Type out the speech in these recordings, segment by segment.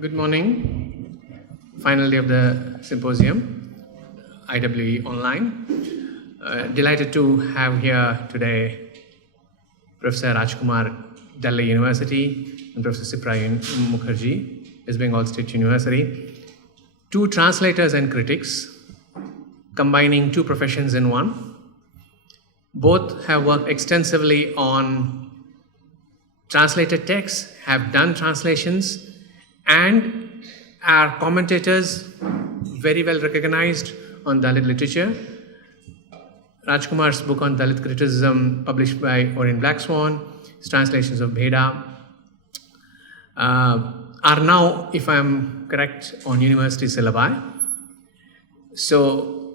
Good morning. Final day of the symposium, IWE Online. Delighted to have here today Professor Kumar, Delhi University, and Professor Cyprian Mukherjee, West Bengal State University. Two translators and critics, combining two professions in one. Both have worked extensively on translated texts, have done translations, and are commentators very well recognized on Dalit literature. Rajkumar's book on Dalit criticism, published by Orient Black Swan, his translations of Bheda, are now, if I'm correct, on university syllabi. So,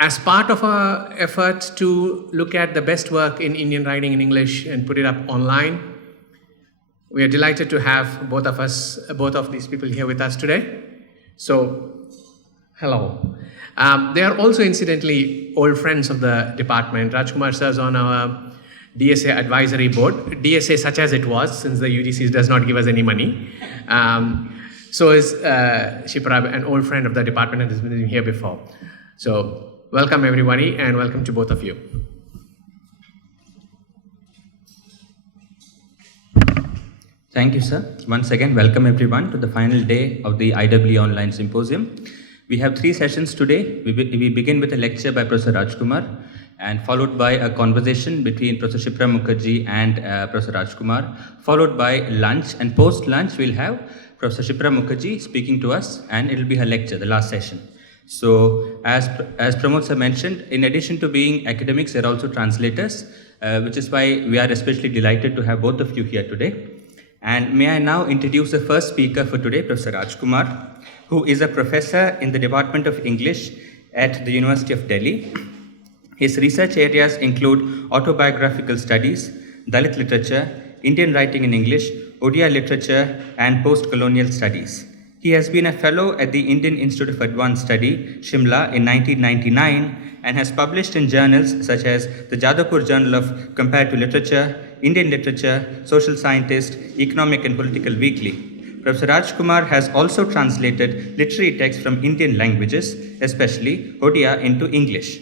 as part of our effort to look at the best work in Indian writing in English and put it up online, we are delighted to have both of these people here with us today. So, hello. They are also incidentally old friends of the department. Rajkumar serves on our DSA advisory board, DSA such as it was, since the UGC does not give us any money. So is Shiprab, an old friend of the department and has been here before. So, welcome everybody and welcome to both of you. Thank you, sir. Once again, welcome everyone to the final day of the IWE Online Symposium. We have three sessions today. We begin with a lecture by Professor Rajkumar and followed by a conversation between Professor Cyprian Mukherjee and Professor Rajkumar, followed by lunch, and post-lunch we'll have Professor Cyprian Mukherjee speaking to us, and it will be her lecture, the last session. So, as Pramod sir mentioned, in addition to being academics, they're also translators, which is why we are especially delighted to have both of you here today. And may I now introduce the first speaker for today, Professor Rajkumar, who is a professor in the Department of English at the University of Delhi. His research areas include autobiographical studies, Dalit literature, Indian writing in English, Odia literature, and post-colonial studies. He has been a fellow at the Indian Institute of Advanced Study, Shimla, in 1999, and has published in journals such as the Jadavpur Journal of Comparative Literature, Indian Literature, Social Scientist, Economic and Political Weekly. Professor Rajkumar has also translated literary texts from Indian languages, especially Odia, into English.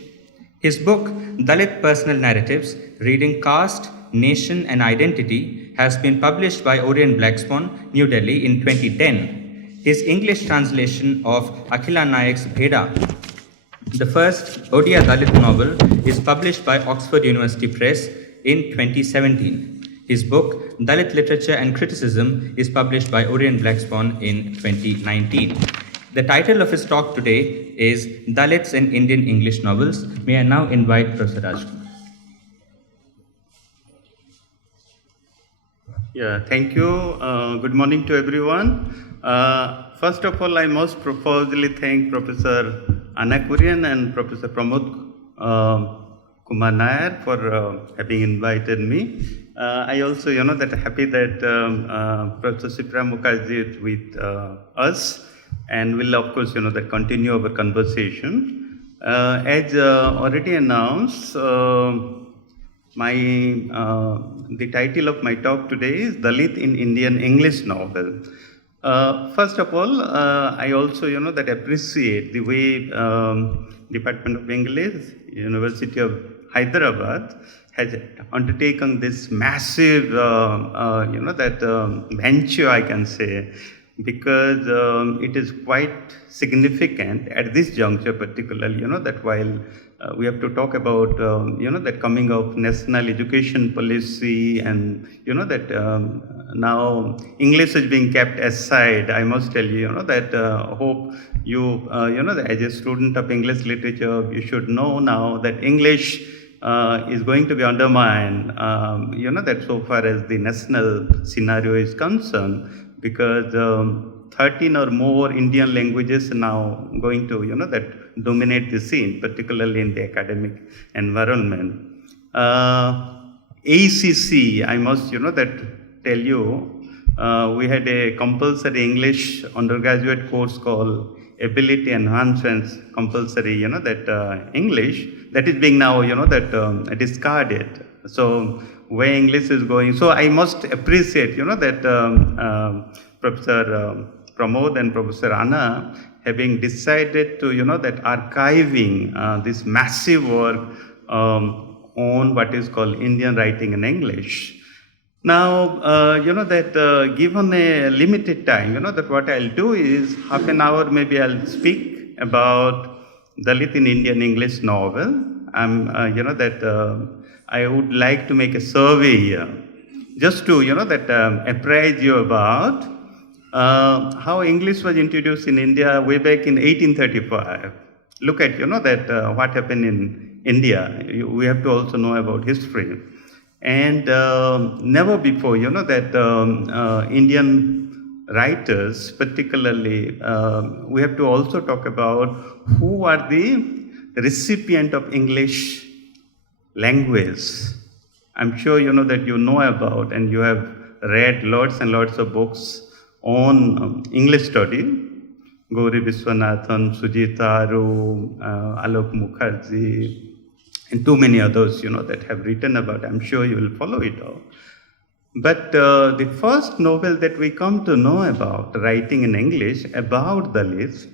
His book, Dalit Personal Narratives, Reading Caste, Nation and Identity, has been published by Orient Black Swan, New Delhi in 2010. His English translation of Akhila Nayak's Bheda, the first Odia Dalit novel, is published by Oxford University Press in 2017. His book, Dalit Literature and Criticism, is published by Orient Black Swan in 2019. The title of his talk today is Dalits and Indian English Novels. May I now invite Professor Rajkumar. Yeah, thank you. Good morning to everyone. First of all, I most profusely thank Professor Anakurian and Professor Pramod Kumar Nair for having invited me. I also, that happy that Professor Cyprian Mukherjee is with us, and will of course, that continue our conversation. As already announced, the title of my talk today is Dalit in Indian English Novel. First of all, I also, that appreciate the way Department of English, University of Hyderabad has undertaken this massive, venture, I can say, because it is quite significant at this juncture, particularly, that while we have to talk about, that coming of national education policy and, that now English is being kept aside. I must tell you, that hope you, as a student of English literature, you should know now that English is going to be undermined, that so far as the national scenario is concerned, because 13 or more Indian languages are now going to, that dominate the scene, particularly in the academic environment. ACC, I must, that tell you, we had a compulsory English undergraduate course called Ability Enhancements Compulsory, that English, that is being now, that discarded. So where English is going. So I must appreciate, that Professor Pramod and Professor Anna having decided to, that archiving this massive work on what is called Indian writing in English. Now, that given a limited time, that what I'll do is half an hour maybe I'll speak about Dalit in Indian English novel. I would like to make a survey here, just to, apprise you about how English was introduced in India way back in 1835. Look at, what happened in India. We have to also know about history. And never before, Indian writers, particularly, we have to also talk about who are the recipient of English language. I'm sure that you know about and you have read lots and lots of books on English study. Gauri Viswanathan, Sujita Aru, Alok Mukherjee, and too many others, that have written about. I'm sure you will follow it all. But the first novel that we come to know about writing in English about Dalits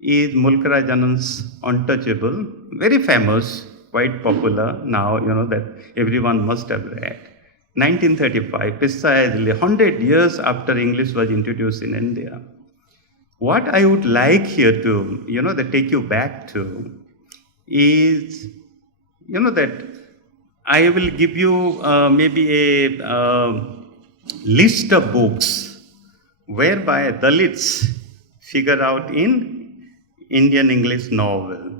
is Mulk Raj Anand's Untouchable, very famous, quite popular now, that everyone must have read. 1935, precisely 100 years after English was introduced in India. What I would like here to, take you back to is, that I will give you maybe a list of books whereby Dalits figure out in Indian English novel.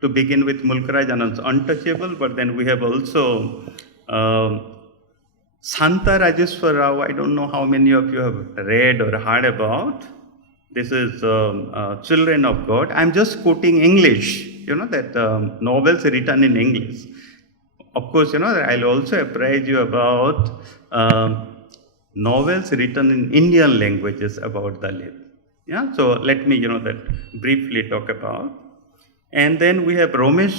To begin with Mulk Raj Anand's Untouchable, but then we have also Santa Rajeshwar Rao. I don't know how many of you have read or heard about. This is Children of God. I'm just quoting English, that novels written in English. Of course, I'll also apprise you about novels written in Indian languages about Dalit. Yeah, so let me, that briefly talk about. And then we have Roman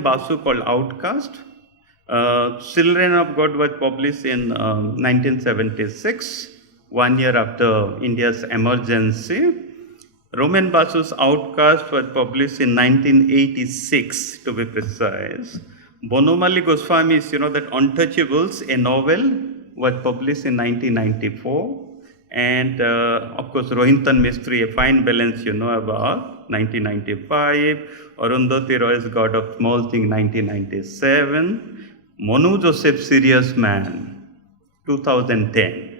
Basu called Outcast. Children of God was published in 1976, 1 year after India's emergency. Roman Basu's Outcast was published in 1986, to be precise. Bonomali Goswami's, that Untouchables, a novel, was published in 1994. And of course, Rohinton Mistry, A Fine Balance, about 1995. Arundhati Roy's God of Small Thing, 1997. Monu Joseph, Serious Man, 2010.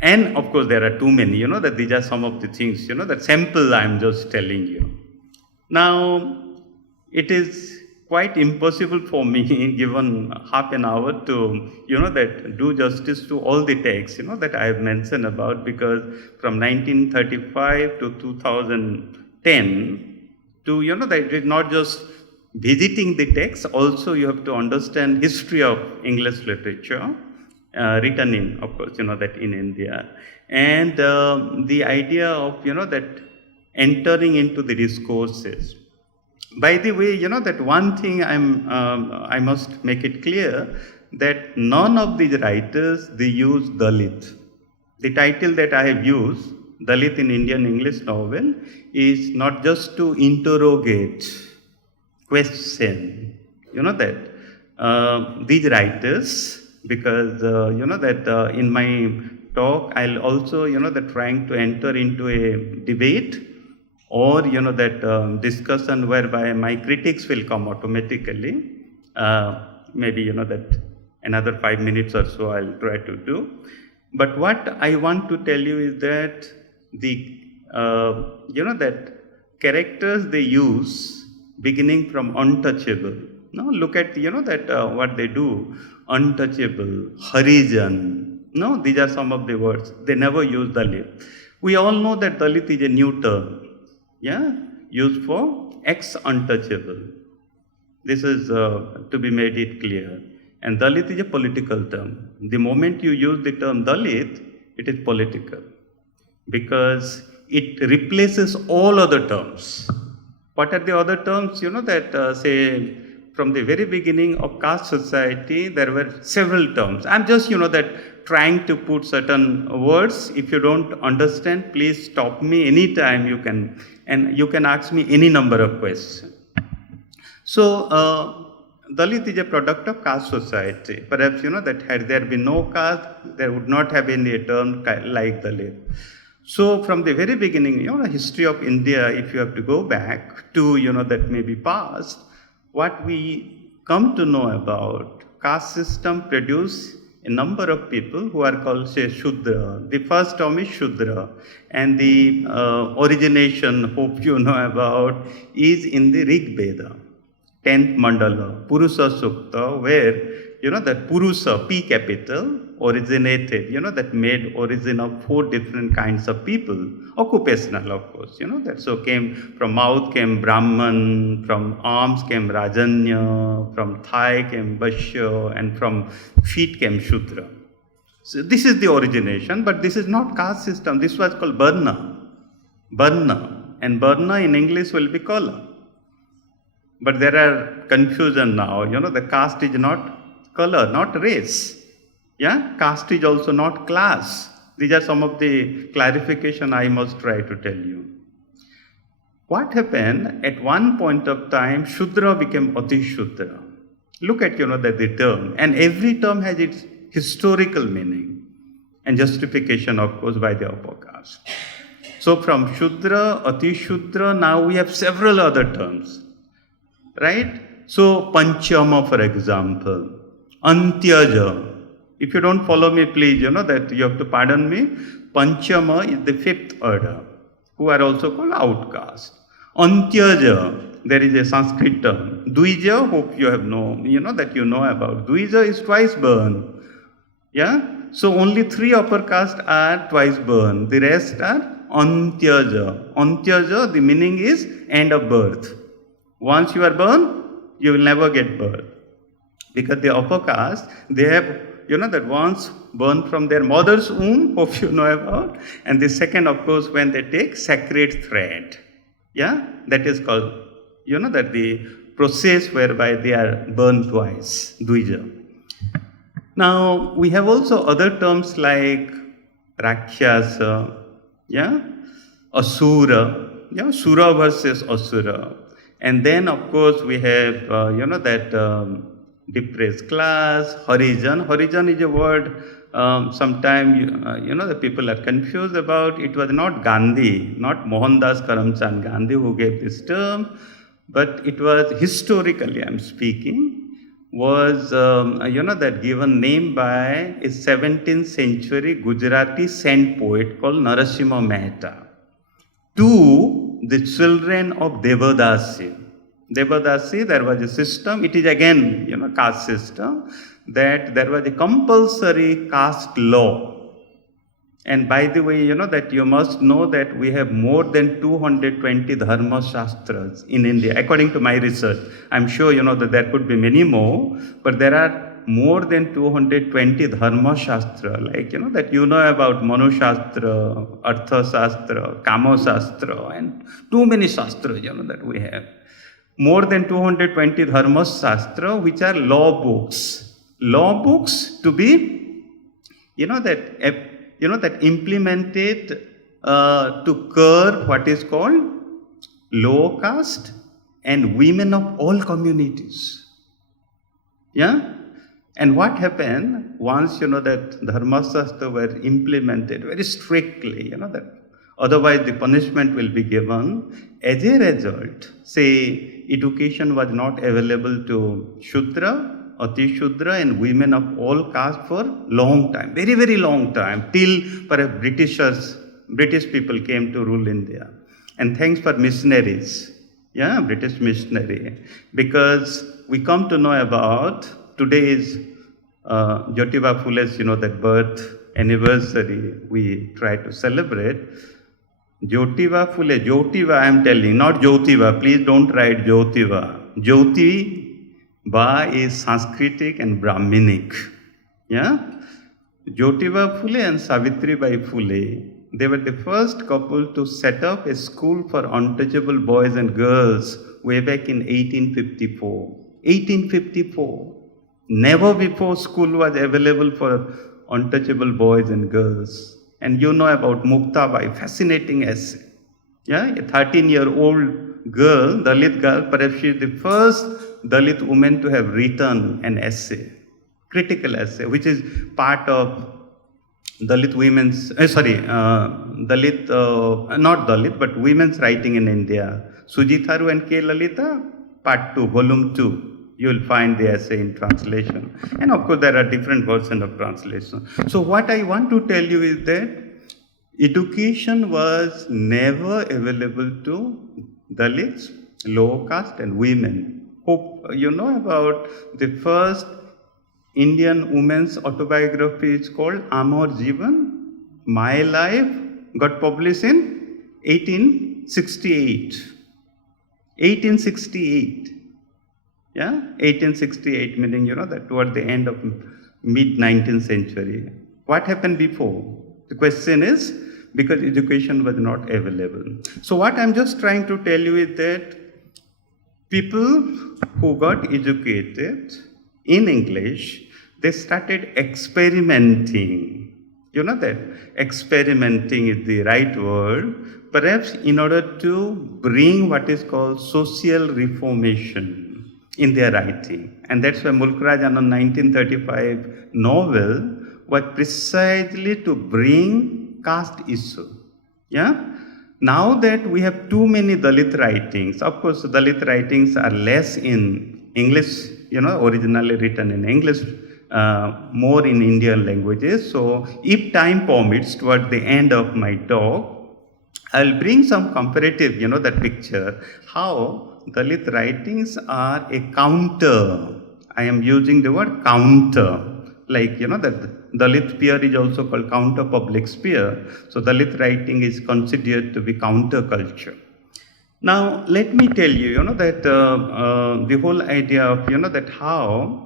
And of course, there are too many, that these are some of the things, that sample I'm just telling you. Now, it is quite impossible for me, given half an hour, to, that do justice to all the texts, that I have mentioned about, because from 1935 to 2010, to, that it is not just visiting the text, also you have to understand history of English literature. Written in, of course, that in India. And the idea of, that entering into the discourses. By the way, that one thing I must make it clear, that none of these writers, they use Dalit. The title that I have used, Dalit in Indian English novel, is not just to interrogate, question, that these writers, because that in my talk I'll also that trying to enter into a debate or that discussion whereby my critics will come automatically. Maybe that another 5 minutes or so I'll try to do. But what I want to tell you is that the that characters they use beginning from untouchable. Now look at that what they do. Untouchable, Harijan. No, these are some of the words. They never use Dalit. We all know that Dalit is a new term, used for ex-untouchable. This is to be made it clear. And Dalit is a political term. The moment you use the term Dalit, it is political because it replaces all other terms. What are the other terms? That say, from the very beginning of caste society, there were several terms. I'm just, that trying to put certain words. If you don't understand, please stop me anytime you can, and you can ask me any number of questions. So, Dalit is a product of caste society. Perhaps that had there been no caste, there would not have been a term like Dalit. So, from the very beginning, the history of India, if you have to go back to, that may be past, what we come to know about caste system produce a number of people who are called, say, Shudra. The first term is Shudra, and the origination, hope you know about, is in the Rig Veda, 10th Mandala, Purusa Sukta, where that Purusa, P capital, originated, that made origin of 4 different kinds of people, occupational, of course, that so came from mouth came Brahman, from arms came Rajanya, from thigh came Vaishya, and from feet came Shudra. So this is the origination, but this is not caste system. This was called Varna, and Varna in English will be color. But there are confusion now, the caste is not color, not race. Yeah, caste is also not class. These are some of the clarification I must try to tell you. What happened at one point of time, Shudra became Ati Shudra. Look at the term, and every term has its historical meaning and justification, of course, by the upper caste. So from Shudra, Ati Shudra, now we have several other terms, right? So Panchama, for example, Antyaja. If you don't follow me, please, that you have to pardon me. Panchama is the 5th order, who are also called outcast. Antyaja, there is a Sanskrit term. Dvija, hope you have known, that you know about. Dvija is twice born. Yeah? So only 3 upper caste are twice born. The rest are Antyaja. Antyaja, the meaning is end of birth. Once you are born, you will never get birth. Because the upper caste, they have, that once born from their mother's womb, hope you know about, and the second, of course, when they take sacred thread. Yeah, that is called, that the process whereby they are born twice, Dvija. Now, we have also other terms like Rakshasa, yeah, Asura, Sura versus Asura. And then, of course, we have, that depressed class, Harijan. Harijan is a word sometimes, the people are confused about. It was not Gandhi, not Mohandas Karamchand Gandhi who gave this term, but it was historically, I'm speaking, was, that given name by a 17th century Gujarati saint poet called Narasimha Mehta to the children of Devadasi. Devadasi, there was a system, it is again, caste system, that there was a compulsory caste law. And by the way, that you must know that we have more than 220 dharma shastras in India, according to my research. I'm sure, that there could be many more, but there are more than 220 dharma shastra, like, that about Manu Shastra, Artha Shastra, Kama Shastra, and too many shastras, that we have. More than 220 dharma shastra, which are law books. Law books to be, that implemented to curb what is called low caste and women of all communities. Yeah? And what happened once, that dharma shastra were implemented very strictly, that otherwise the punishment will be given. As a result, say, education was not available to Shudra, Ati Shudra, and women of all caste for long time, very, very long time, till perhaps British people came to rule India. And thanks for missionaries, British missionary, because we come to know about today's Jyotiba Phule's, that birth anniversary we try to celebrate. Jyotiba Phule, Jyotiba I am telling, not Jyotiba, please don't write Jyotiba. Jyotiba is Sanskritic and Brahminic. Yeah? Jyotiba Phule and Savitribai Phule, they were the first couple to set up a school for untouchable boys and girls way back in 1854. 1854. Never before school was available for Untouchable Boys and Girls. And you know about Muktabai, fascinating essay. Yeah, a 13-year-old girl, Dalit girl, perhaps she is the first Dalit woman to have written an essay, critical essay, which is part of Dalit women's, Dalit, not Dalit, but women's writing in India. Sujitharu and K. Lalita, part 2, volume 2. You will find the essay in translation. And of course, there are different versions of translation. So what I want to tell you is that education was never available to Dalits, low caste and women. Hope you know about the first Indian woman's autobiography is called Amar Jeevan, My Life, got published in 1868. 1868. Yeah, 1868, meaning, that toward the end of mid-19th century. What happened before? The question is, because education was not available. So what I'm just trying to tell you is that people who got educated in English, they started experimenting. You know that? Experimenting is the right word. Perhaps in order to bring what is called social reformation in their writing. And that's why Mulk Raj Anand's 1935 novel was precisely to bring caste issue. Yeah? Now that we have too many Dalit writings, of course Dalit writings are less in English, originally written in English, more in Indian languages. So if time permits, toward the end of my talk, I'll bring some comparative, that picture, how Dalit writings are a counter. I am using the word counter. Like, that Dalit sphere is also called counter public sphere. So Dalit writing is considered to be counter culture. Now, let me tell you, that the whole idea of, that how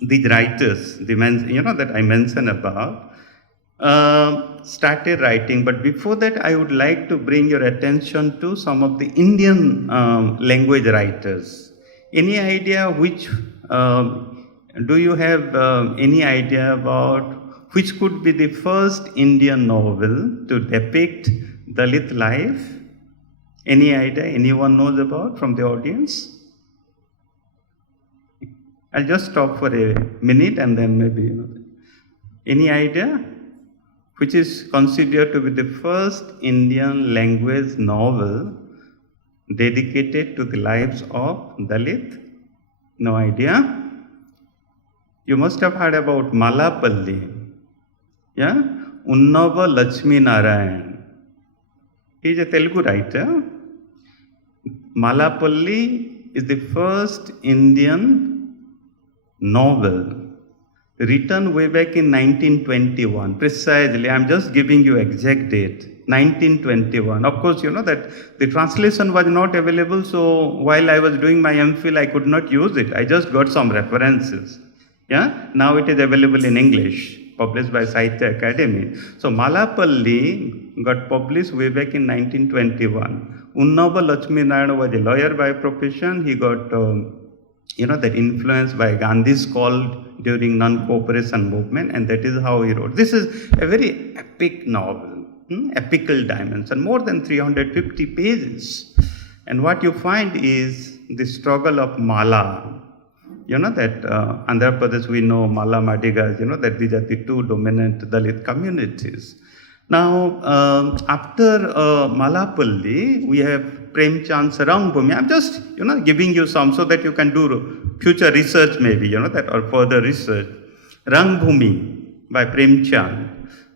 these writers, that I mentioned about, started writing. But before that, I would like to bring your attention to some of the Indian language writers. Any idea which, do you have any idea about which could be the first Indian novel to depict Dalit life? Any idea anyone knows about from the audience? I'll just stop for a minute and then maybe, any idea? Which is considered to be the first Indian language novel dedicated to the lives of Dalit? No idea? You must have heard about Malapalli. Yeah? Unnava Lakshmi Narayan. He is a Telugu writer. Malapalli is the first Indian novel written way back in 1921, precisely. I'm just giving you exact date, 1921. Of course, that the translation was not available, so while I was doing my MPhil, I could not use it. I just got some references. Yeah, now it is available in English, published by Sahitya Academy. So Malapalli got published way back in 1921. Unnava Lakshmi Narayan was a lawyer by profession. He got, that influenced by Gandhi's call during non-cooperation movement, and that is how he wrote. This is a very epic novel, epical dimension, more than 350 pages. And what you find is the struggle of Mala. That Andhra Pradesh, we know Mala Madigas, that these are the two dominant Dalit communities. Now, after Malapalli, we have Premchand's Rangbhumi. I'm just, giving you some so that you can do future research maybe, that or further research. Rangbhumi by Premchand,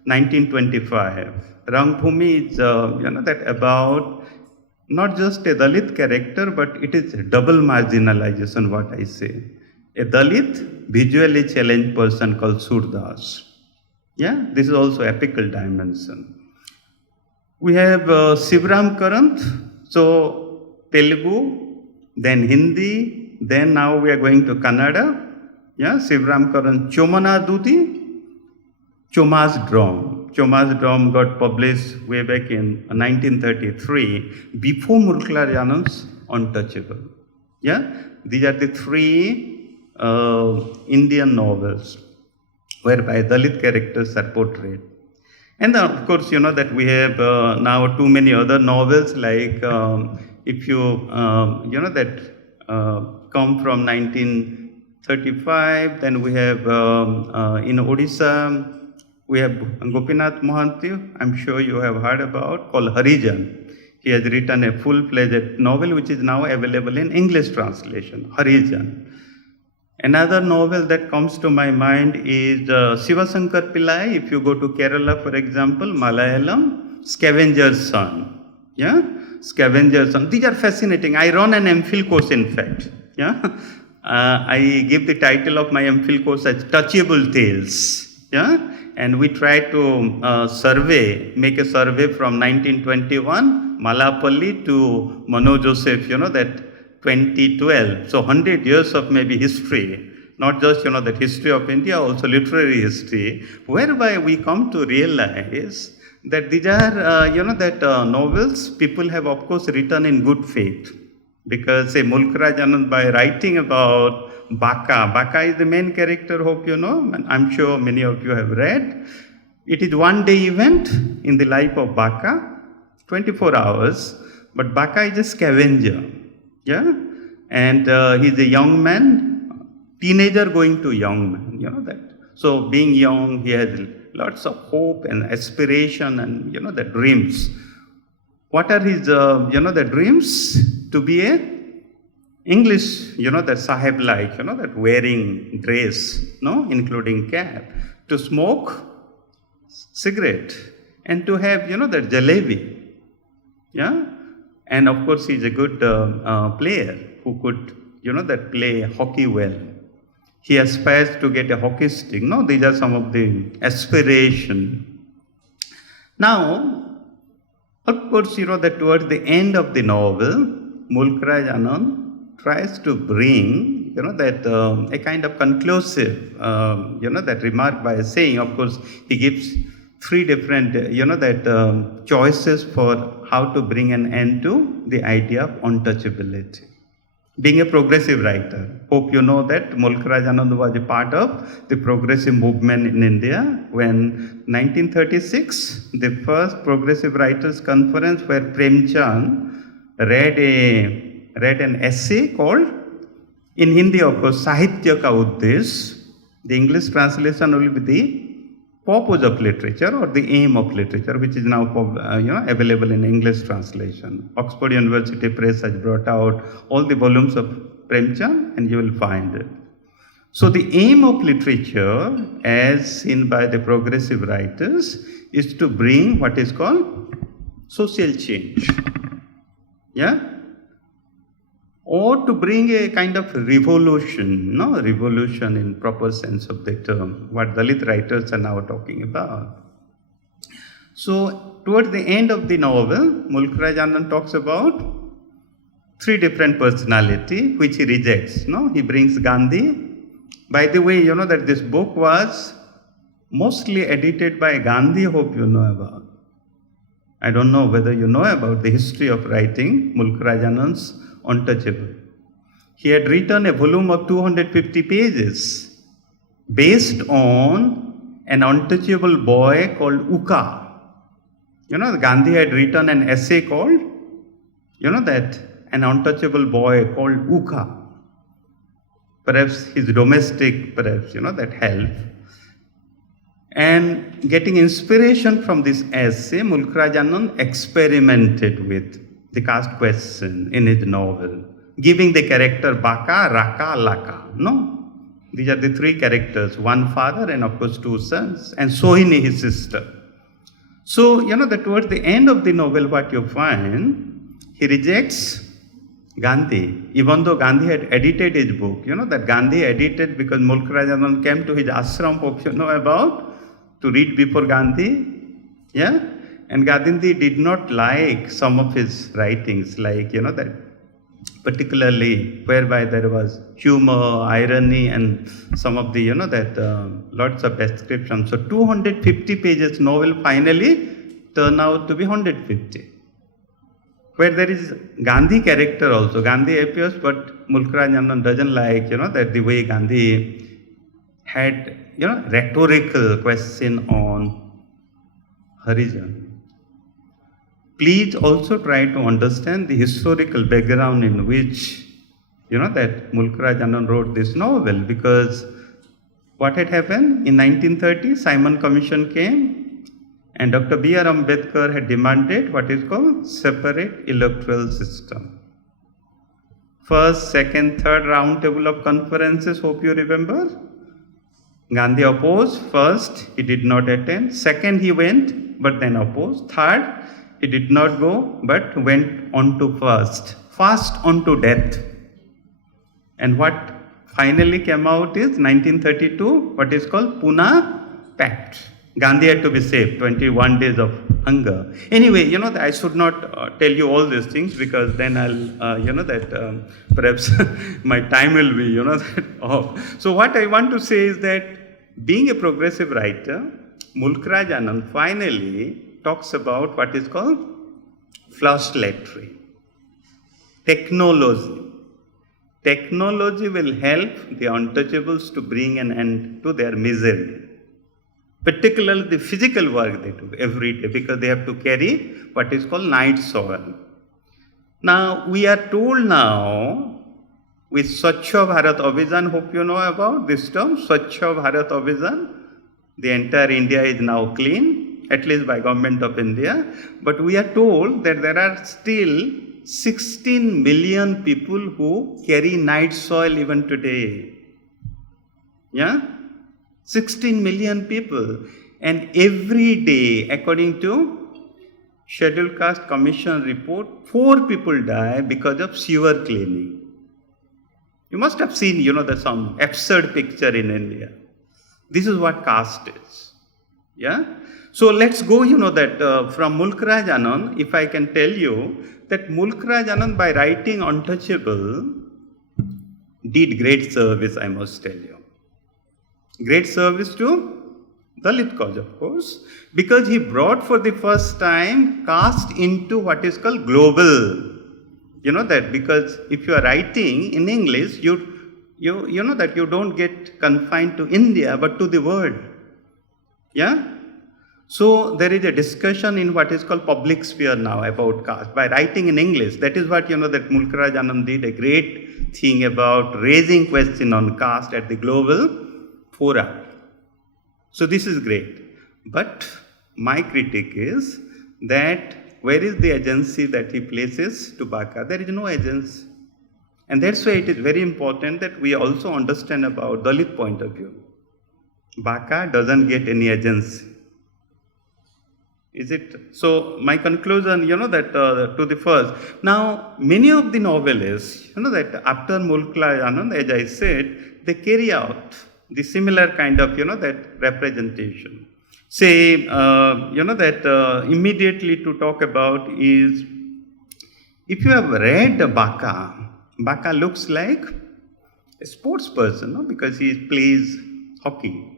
1925. Rangbhumi is, that about not just a Dalit character, but it is a double marginalization, what I say. A Dalit visually challenged person called Surdas. Yeah, this is also epical dimension. We have Shivram Karanth, so Telugu, then Hindi, then now we are going to Kannada. Yeah, Shivram Karanth, Chomana Dudi, Choma's Drum. Choma's Drum got published way back in 1933, before Mulk Raj Anand's Untouchable. Yeah, these are the three Indian novels. whereby Dalit characters are portrayed. And of course, that we have now too many other novels, like if you, that come from 1935, then we have in Odisha, we have Gopinath Mohanty, I'm sure you have heard about, called Harijan. He has written a full-fledged novel which is now available in English translation, Harijan. Another novel that comes to my mind is Sivasankar Pillai. If you go to Kerala, for example, Malayalam, Scavenger's Son. Yeah, Scavenger's Son. These are fascinating. I run an MPhil course, in fact. Yeah, I give the title of my MPhil course as Touchable Tales. Yeah, and we try to make a survey from 1921, Malapalli to Mano Joseph, that 2012. So 100 years of maybe history, not just, that history of India, also literary history, whereby we come to realize that these are, novels people have, of course, written in good faith. Because, say, Mulkraj Anand, by writing about Baka is the main character, hope you know, and I'm sure many of you have read. It is one day event in the life of Baka, 24 hours, but Baka is a scavenger. Yeah, and he's a young man, teenager going to young man, that. So being young, he has lots of hope and aspiration and, the dreams. What are his, the dreams? To be a English, that sahib-like, that wearing dress, including cap, to smoke cigarette, and to have, that jalebi, yeah. And of course, he's a good player who could, that play hockey well. He aspires to get a hockey stick. No, these are some of the aspiration. Now, of course, that towards the end of the novel, Mulkraj Anand tries to bring, that a kind of conclusive, that remark by saying, of course, he gives three different, choices for how to bring an end to the idea of untouchability. Being a progressive writer, hope you know that Mulkraj Anand was a part of the progressive movement in India when 1936, the first progressive writers conference where Premchand read an essay called, in Hindi of course, Sahitya Ka Uddesh. The English translation will be the purpose of literature or the aim of literature, which is now available in English translation. Oxford University Press has brought out all the volumes of Premchand, and you will find it. So the aim of literature, as seen by the progressive writers, is to bring what is called social change. Yeah? Or to bring a kind of revolution, revolution in proper sense of the term, what Dalit writers are now talking about. So, towards the end of the novel, Mulkraj Anand talks about three different personalities which he rejects. He brings Gandhi. By the way, that this book was mostly edited by Gandhi, hope you know about. I don't know whether you know about the history of writing, Mulkraj Anand's Untouchable. He had written a volume of 250 pages based on an untouchable boy called Uka. Gandhi had written an essay called, that an untouchable boy called Uka. Perhaps his domestic, that help. And getting inspiration from this essay, Mulkraj Anand experimented with the caste question in his novel, giving the character Baka, Raka, Laka. These are the three characters, one father and of course two sons, and Sohini, his sister. So, that towards the end of the novel, what you find, he rejects Gandhi, even though Gandhi had edited his book. That Gandhi edited because Mulkraj Anand came to his ashram, hope you know about, to read before Gandhi. Yeah? And Gandhi did not like some of his writings, like, that particularly whereby there was humor, irony, and some of the, lots of descriptions. So 250 pages novel finally turned out to be 150. Where there is Gandhi character also. Gandhi appears, but Mulkraj Anand doesn't like, that the way Gandhi had, rhetorical question on Harijan. Please also try to understand the historical background in which, that Mulkraj Anand wrote this novel, because what had happened in 1930, Simon Commission came and Dr. B.R. Ambedkar had demanded what is called separate electoral system. First, second, third round table of conferences, hope you remember. Gandhi opposed. First, he did not attend. Second, he went, but then opposed. Third, he did not go, but went on to fast on to death. And what finally came out is 1932, what is called Pune Pact. Gandhi had to be saved, 21 days of hunger. Anyway, I should not tell you all these things, because then I'll, perhaps my time will be, off. So what I want to say is that being a progressive writer, Mulkraj Anand finally talks about what is called flashlighting, technology. Technology will help the untouchables to bring an end to their misery, particularly the physical work they do every day, because they have to carry what is called night soil. Now, we are told now with Swachha Bharat Abhijan, hope you know about this term, Swachha Bharat Abhijan, the entire India is now clean, at least by government of India, but we are told that there are still 16 million people who carry night soil even today. Yeah? 16 million people. And every day, according to Scheduled Caste Commission report, 4 people die because of sewer cleaning. You must have seen, there's some absurd picture in India. This is what caste is. Yeah? So let's go, from Mulkraj Anand, if I can tell you, that Mulkraj Anand, by writing Untouchable, did great service, I must tell you. Great service to Dalit cause, of course, because he brought for the first time caste into what is called global. You know that, because if you are writing in English, you know that you don't get confined to India, but to the world. Yeah? So there is a discussion in what is called public sphere now about caste. By writing in English, that is what, that Mulkraj Anand did a great thing about raising question on caste at the global fora. So this is great. But my critique is that where is the agency that he places to Baka? There is no agency. And that's why it is very important that we also understand about Dalit point of view. Baka doesn't get any agency. Is it? So my conclusion, to the first. Now, many of the novelists, that after Mulkraj Anand, as I said, they carry out the similar kind of, that representation. Say, immediately to talk about is, if you have read Baka looks like a sports person, because he plays hockey.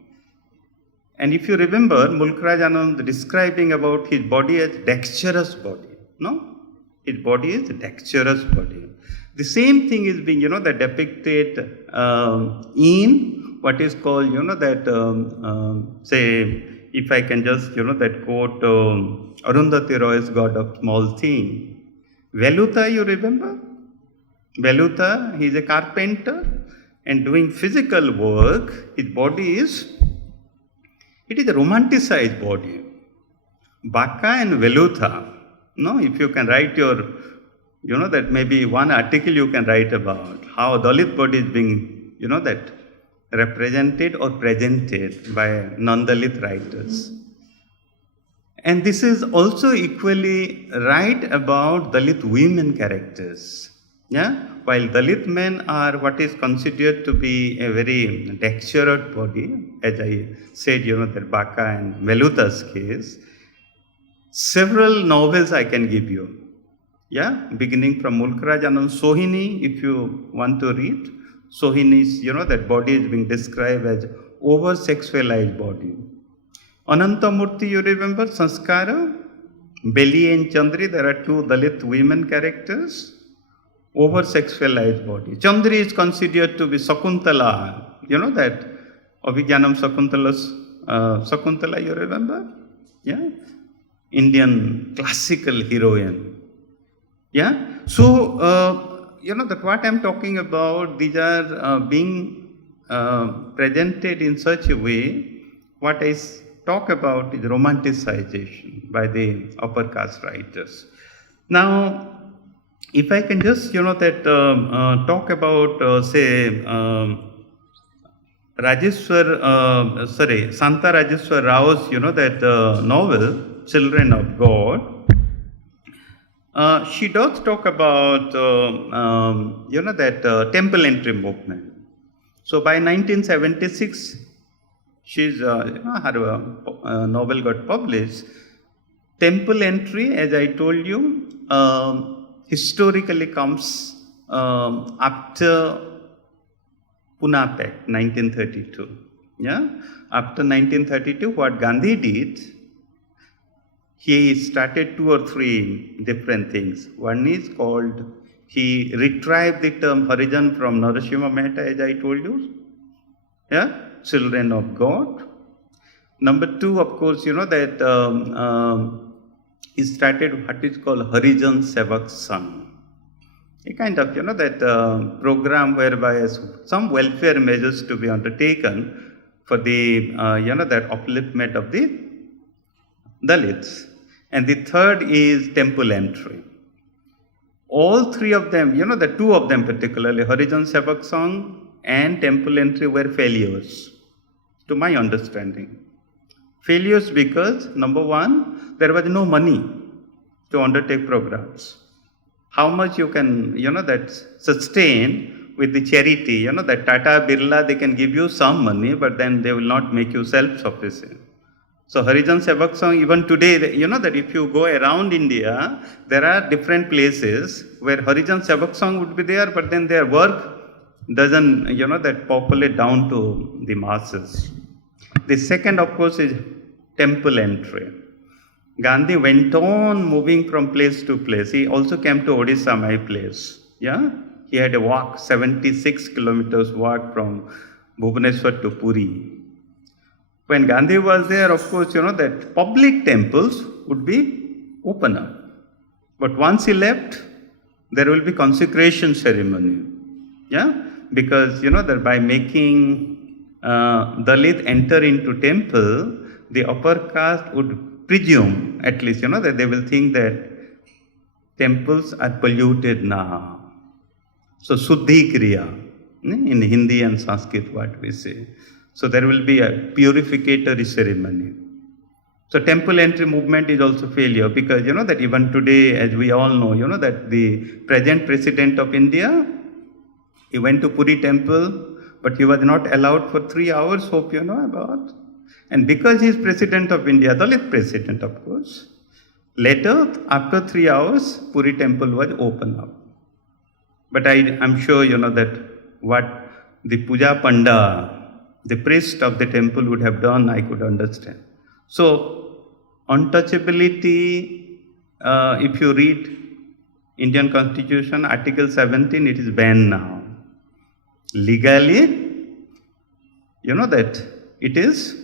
And if you remember, Mulkraj Anand describing about his body as dexterous body, no? His body is dexterous body. The same thing is being, depicted in what is called, say, if I can just, that quote, Arundhati Roy's God of Small Thing. Veluta, you remember? Veluta, he is a carpenter and doing physical work. His body is, it is a romanticized body. Baka and Veluta, if you can write your, that maybe one article you can write about how Dalit body is being, that represented or presented by non-Dalit writers. And this is also equally right about Dalit women characters. Yeah? While Dalit men are what is considered to be a very dexterous body, as I said, that Baka and Veluta's case, several novels I can give you. Yeah? Beginning from Mulkraj Anand, Sohini, if you want to read, Sohini's, that body is being described as over-sexualized body. Anantamurti, you remember, Sanskara? Beli and Chandri, there are 2 Dalit women characters. Over-sexualized body. Chandri is considered to be Sakuntala, that Abhigyanam Sakuntala, you remember? Yeah? Indian classical heroine. Yeah? So, that what I'm talking about, these are being presented in such a way, what I talk about is romanticization by the upper caste writers. Now, if I can just, talk about, say, Santa Rajeshwar Rao's, that novel, Children of God. She does talk about, that temple entry movement. So by 1976, her novel got published. Temple entry, as I told you, historically comes after Pune Pact, 1932. Yeah? After 1932, what Gandhi did, he started 2 or 3 different things. One is called, he retrieved the term Harijan from Narasimha Mehta, as I told you. Yeah? Children of God. Number 2, of course, that he started what is called Harijan Sevak Sangh. A kind of, that program whereby some welfare measures to be undertaken for the, that upliftment of the Dalits. And the third is temple entry. All 3 of them, the 2 of them particularly, Harijan Sevak Sangh and temple entry, were failures, to my understanding. Failures because, number 1, there was no money to undertake programs. How much you can, that sustain with the charity, that Tata, Birla, they can give you some money, but then they will not make you self-sufficient. So Harijan Sevak Sangh, even today, that if you go around India, there are different places where Harijan Sevak Sangh would be there, but then their work doesn't, that populate down to the masses. The second, of course, is temple entry. Gandhi went on moving from place to place. He also came to Odisha, my place. Yeah? He had a walk, 76 kilometers walk from Bhubaneswar to Puri. When Gandhi was there, of course, that public temples would be open up. But once he left, there will be consecration ceremony. Yeah? Because, that by making Dalit enter into temple, the upper caste would presume, at least, that they will think that temples are polluted now. So, Suddhi Kriya, in Hindi and Sanskrit, what we say. So, there will be a purificatory ceremony. So, temple entry movement is also failure because, that even today, as we all know, that the present president of India, he went to Puri temple, but he was not allowed for 3 hours, hope you know about. And because he is president of India, Dalit president, of course, later, after 3 hours, Puri temple was opened up. But I'm sure, that what the Puja Panda, the priest of the temple would have done, I could understand. So, untouchability, if you read Indian Constitution, Article 17, it is banned now. Legally, that it is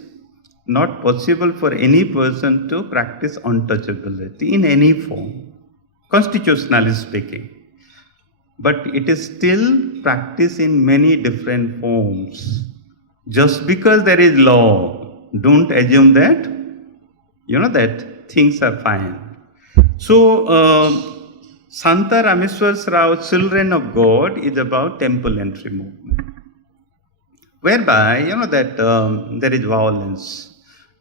not possible for any person to practice untouchability in any form, constitutionally speaking. But it is still practiced in many different forms. Just because there is law, don't assume that, that things are fine. So, Santa Rameswar Rao's Children of God is about temple entry movement, whereby, that there is violence.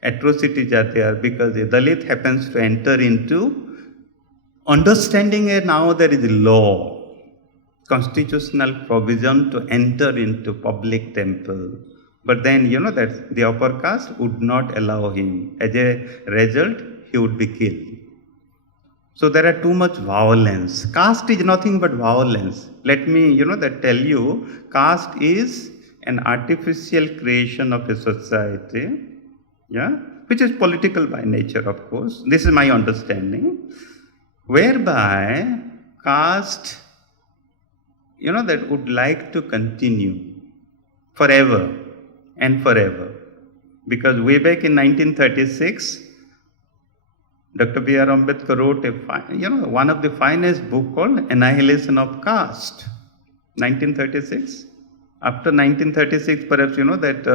Atrocities are there because the Dalit happens to enter into understanding now there is law, constitutional provision to enter into public temple. But then, that the upper caste would not allow him. As a result, he would be killed. So there are too much violence. Caste is nothing but violence. Let me, that tell you, caste is an artificial creation of a society, yeah, which is political by nature, of course. This is my understanding, whereby caste, that would like to continue forever and forever. Because way back in 1936, Dr. B.R. Ambedkar wrote one of the finest book called Annihilation of Caste, 1936. After 1936, perhaps that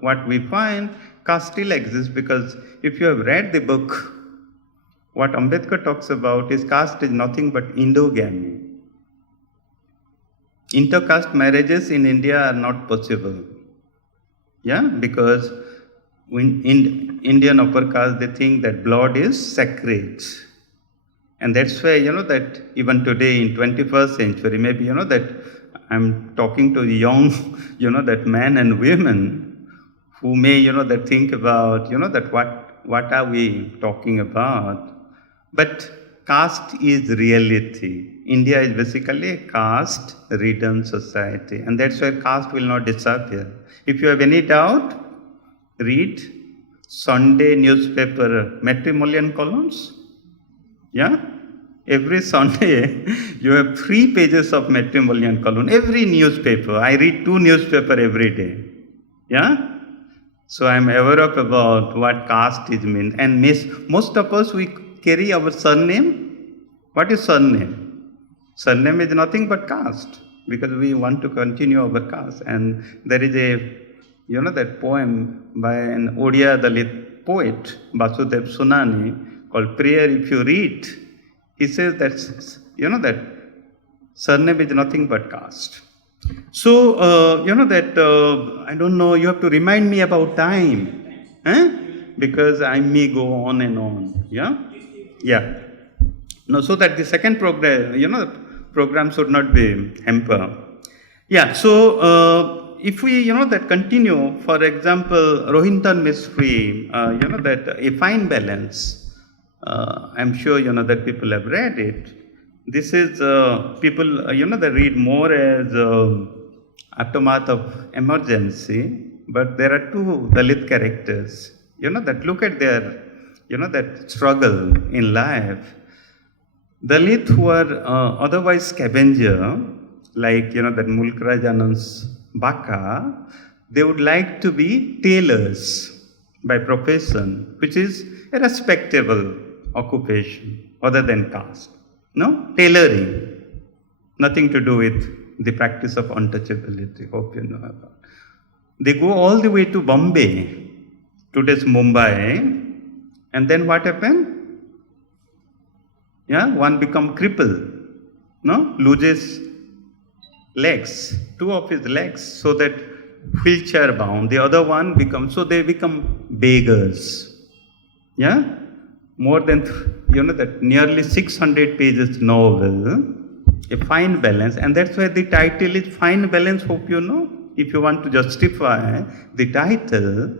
what we find, caste still exists, because if you have read the book, what Ambedkar talks about is caste is nothing but endogamy. Intercaste marriages in India are not possible. Yeah, because in Indian upper caste, they think that blood is sacred. And that's why, that even today in 21st century, maybe, that I'm talking to young, that men and women who may, that think about, that what are we talking about? But caste is reality. India is basically a caste-ridden society, and that's why caste will not disappear. If you have any doubt, read Sunday newspaper matrimonial columns. Yeah? Every Sunday, you have 3 pages of matrimonial column. Every newspaper. I read 2 newspapers every day. Yeah? So I'm aware of about what caste is mean. And most of us, we carry our surname. What is surname? Surname is nothing but caste, because we want to continue our caste. And there is a, that poem by an Odia Dalit poet, Vasudev Sunani, called Prayer If You Read. He says that, that surname is nothing but caste. So, that, I don't know, you have to remind me about time. Because I may go on and on. Yeah? Yeah. No, so that the second program should not be hampered. Yeah, so if we, that continue, for example, Rohinton Mystery, that a fine balance. I'm sure, that people have read it. This is people, they read more as aftermath of emergency, but there are 2 Dalit characters, that look at their, that struggle in life. Dalit who are otherwise scavenger, like, that Mulkraj Anand's Baka, they would like to be tailors by profession, which is a respectable occupation other than caste. No? Tailoring. Nothing to do with the practice of untouchability. Hope you know about. They go all the way to Bombay, today's Mumbai, and then what happened? Yeah, one become crippled, no? Loses legs, 2 of his legs, so that wheelchair bound. The other one becomes, so they become beggars. Yeah? More than, that nearly 600 pages novel, a fine balance, and that's why the title is Fine Balance, hope you know. If you want to justify the title,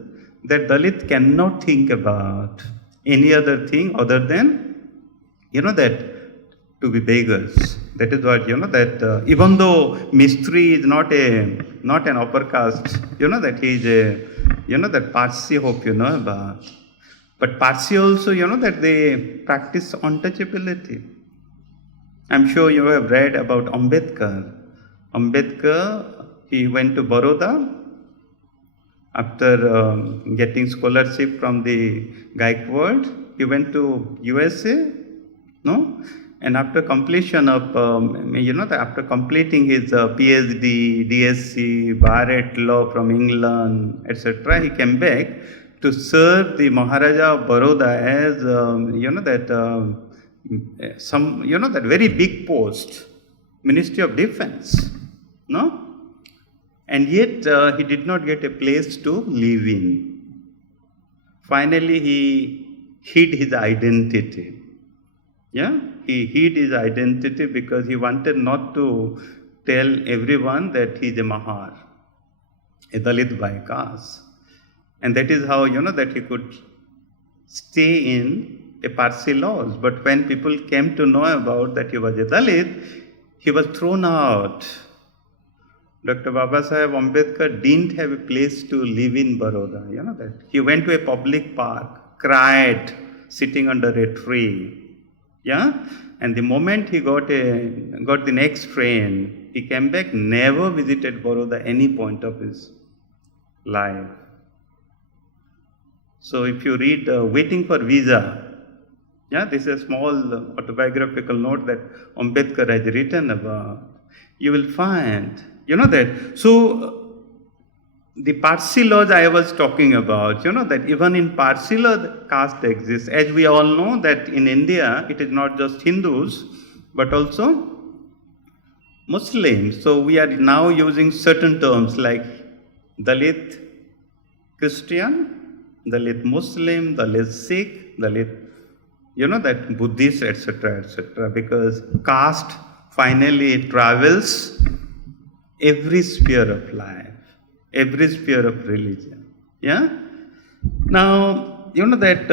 that Dalit cannot think about any other thing other than, that to be beggars. That is what, that even though Mistry is not an upper caste, that he is a, that Parsi, hope you know about. But Parsi also, that they practice untouchability. I'm sure you have read about Ambedkar. Ambedkar, he went to Baroda after getting scholarship from the Gaikwad. He went to USA, no? And after completion of, after completing his PhD, DSc, Barrett Law from England, etc., he came back to serve the Maharaja of Baroda as, that very big post, Ministry of Defense, no? And yet he did not get a place to live in. Finally, he hid his identity. Yeah, he hid his identity because he wanted not to tell everyone that he is a Mahar, a Dalit by caste. And that is how, that he could stay in a Parsi laws. But when people came to know about that he was a Dalit, he was thrown out. Dr. Babasaheb Ambedkar didn't have a place to live in Baroda, that. He went to a public park, cried, sitting under a tree. Yeah, and the moment he got the next train, he came back, never visited Baroda any point of his life. So if you read Waiting for Visa, yeah, this is a small autobiographical note that Ambedkar has written about. You will find, that. So the Parsi laws I was talking about, that even in Parsi law, caste exists. As we all know that in India, it is not just Hindus, but also Muslims. So we are now using certain terms like Dalit Christian, Dalit Muslim, Dalit Sikh, Dalit, that Buddhist, etc., because caste finally travels every sphere of life, every sphere of religion. Yeah? Now, that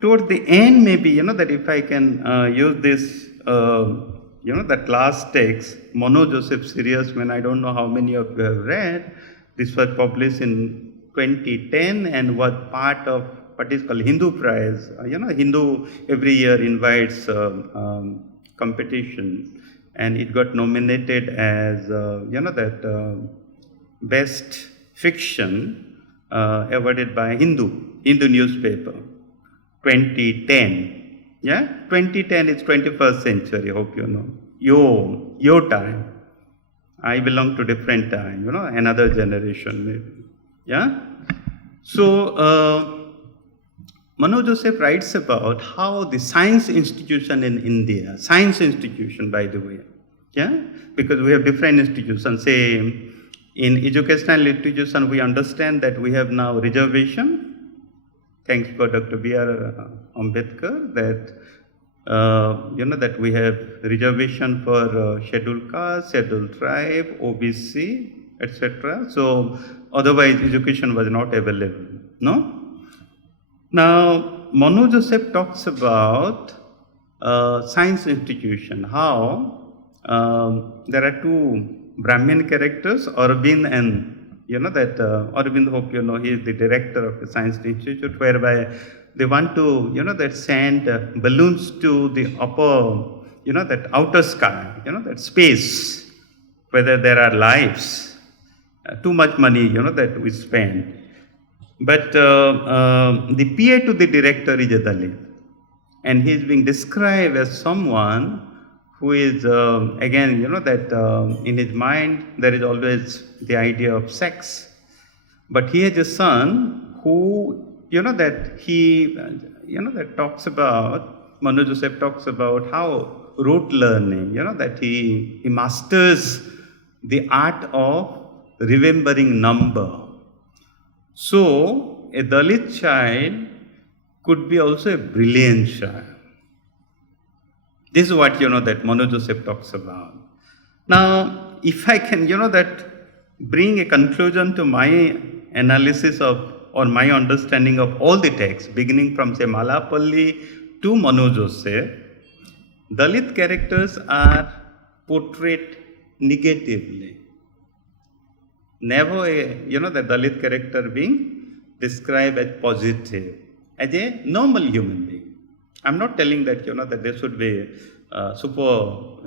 toward the end, maybe, that if I can use this, that last text, Mono Joseph Serious, I don't know how many of you have read. This was published in 2010 and was part of what is called Hindu Prize. Hindu every year invites competition, and it got nominated as, best fiction awarded by Hindu newspaper, 2010. Yeah, 2010 is 21st century, hope you know. Your time. I belong to different time, another generation maybe. Yeah? So, Mano Joseph writes about how the science institution in India, science institution by the way, yeah, because we have different institutions. Say, in educational institution, we understand that we have now reservation. Thanks for Dr. B.R. Ambedkar that, that we have reservation for scheduled caste, scheduled tribe, OBC, etc. So, otherwise education was not available, no? Now, Mano Joseph talks about science institution, how there are two Brahmin characters, Aurobind and, Aurobind, hope you know, he is the director of the Science Institute, whereby they want to, that send balloons to the upper, that outer sky, that space, whether there are lives, too much money, that we spend. But the PA to the director is a Dalit, and he is being described as someone who is, again, that in his mind there is always the idea of sex. But he has a son who, that he, that talks about, Mano Joseph talks about how rote learning, that he masters the art of remembering number. So, a Dalit child could be also a brilliant child. This is what, that Mano Joseph talks about. Now, if I can, that bring a conclusion to my analysis of, or my understanding of all the texts, beginning from, say, Malapalli to Mano Joseph, Dalit characters are portrayed negatively. Never the Dalit character being described as positive, as a normal human being. I'm not telling that, that there should be super,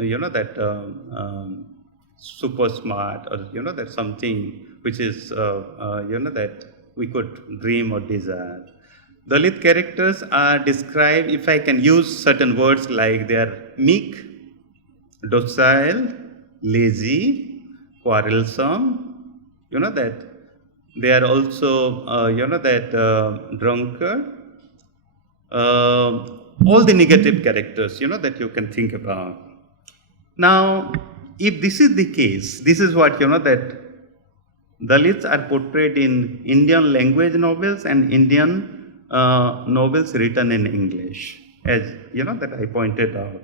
super smart, or, that something which is, that we could dream or desire. Dalit characters are described, if I can use certain words like they are meek, docile, lazy, quarrelsome, that they are also, drunkard, all the negative characters, that you can think about. Now, if this is the case, this is what, that Dalits are portrayed in Indian language novels and Indian novels written in English, as, that I pointed out.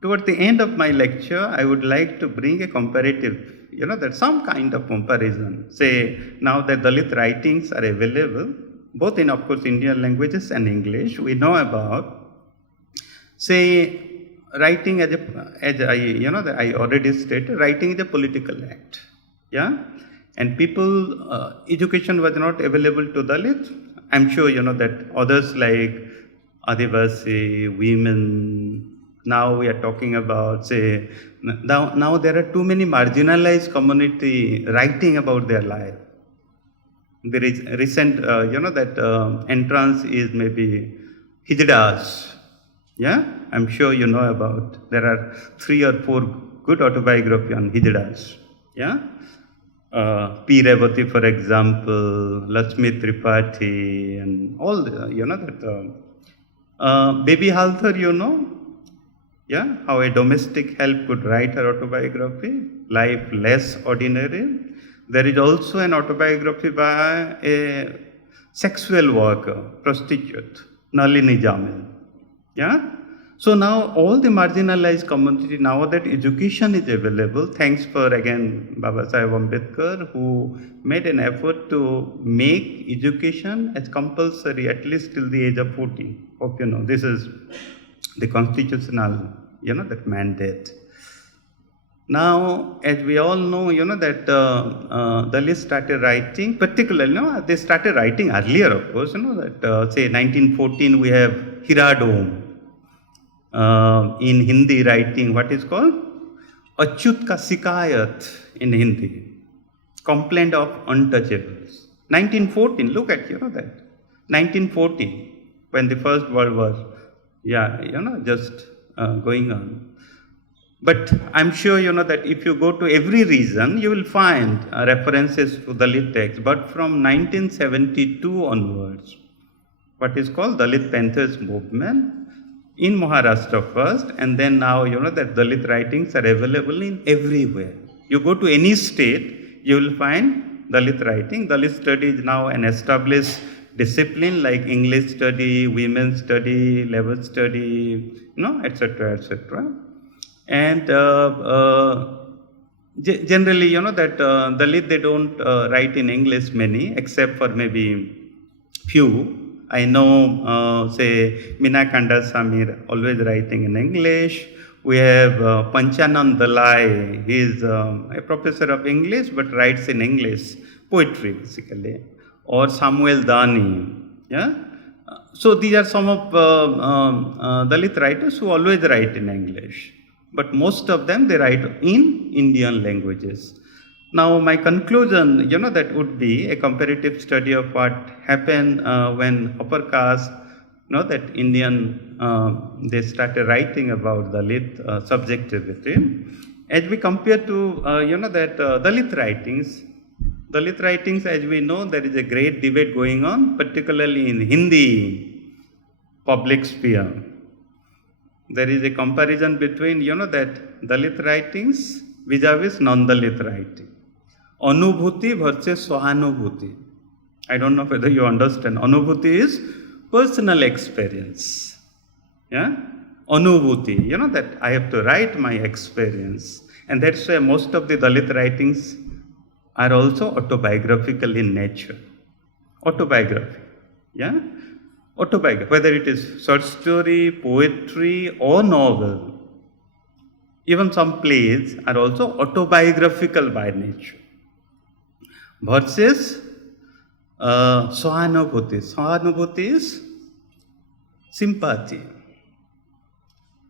Toward the end of my lecture, I would like to bring a comparative, that some kind of comparison. Say, now that Dalit writings are available, both in, of course, Indian languages and English, we know about, say, writing as I, I already stated, writing is a political act, yeah? And people, education was not available to Dalit. I'm sure, that others like Adivasi, women, Now we are talking about, say, now there are too many marginalized community writing about their life. There is recent, that entrance is maybe Hijdas. Yeah, I'm sure you know about. There are 3 or 4 good autobiography on Hijdas. Yeah, P. Revati, for example, Lakshmi Tripathi, and all the, that. Baby Halthar, yeah, how a domestic help could write her autobiography, Life Less Ordinary. There is also an autobiography by a sexual worker, prostitute, Nalini Jamil. Yeah? So now all the marginalized community, now that education is available, thanks for again Baba Saheb Ambedkar, who made an effort to make education as compulsory at least till the age of 14. Hope you know, this is the constitutional, that mandate. Now, as we all know, that Dalits started writing, particularly, they started writing earlier, of course, that say 1914 we have Hiradom. In Hindi writing, what is called Achyut Ka Shikayat in Hindi, complaint of untouchables. 1914, look at that. 1914, when the First World War, just going on. But I'm sure that if you go to every region, you will find references to Dalit texts. But from 1972 onwards, what is called Dalit Panthers movement, in Maharashtra first, and then now that Dalit writings are available in everywhere. You go to any state, you will find Dalit writing. Dalit study is now an established discipline like English study, women's study, level study, etc., etc. And generally, that Dalit, they don't write in English many, except for maybe few. I know, say, Minakanda Samir, always writing in English. We have Panchanand Dalai, he is a professor of English but writes in English, poetry basically. Or Samuel Dani, yeah. So these are some of Dalit writers who always write in English. But most of them, they write in Indian languages. Now, my conclusion, that would be a comparative study of what happened when upper caste, that Indian, they started writing about Dalit subjectivity. As we compare to, that Dalit writings, as we know, there is a great debate going on, particularly in Hindi public sphere. There is a comparison between, that Dalit writings vis-a-vis non-Dalit writing. Anubhuti versus Sahanubhuti. I don't know whether you understand. Anubhuti is personal experience. Yeah? Anubhuti, that I have to write my experience. And that's why most of the Dalit writings are also autobiographical in nature. Autobiography. Yeah? Autobiography, whether it is short story, poetry, or novel. Even some plays are also autobiographical by nature. Versus Sahanubhuti. Sahanubhuti is sympathy.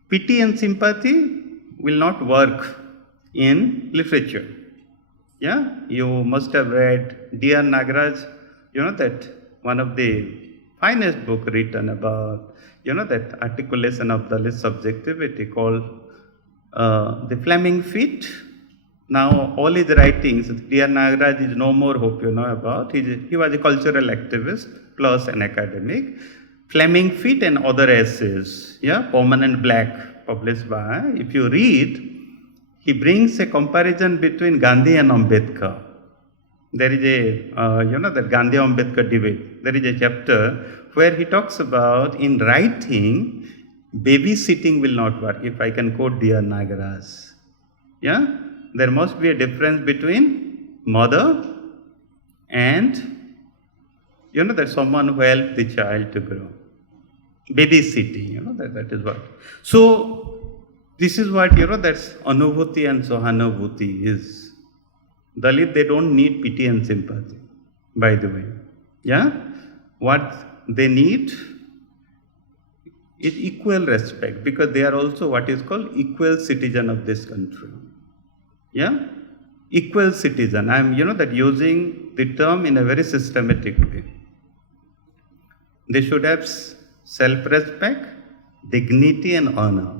Pity and sympathy will not work in literature. Yeah, you must have read D.R. Nagaraj, that one of the finest book written about, that articulation of Dalit subjectivity called The Flaming Feet. Now, all his writings, D.R. Nagaraj is no more, hope you know about. He was a cultural activist plus an academic. Flaming Feet and other essays, Permanent Black, published by, if you read, he brings a comparison between Gandhi and Ambedkar. There is a, that Gandhi-Ambedkar debate. There is a chapter where he talks about, in writing, babysitting will not work, if I can quote D.R. Nagaraj. Yeah? There must be a difference between mother and, that someone who helps the child to grow. Babysitting, that is what. So, this is what, that's Anubhuti and Sahanubhuti is. Dalit, they don't need pity and sympathy, by the way. Yeah? What they need, is equal respect, because they are also what is called equal citizen of this country. Yeah? Equal citizen. I am, that using the term in a very systematic way. They should have self-respect, dignity and honor.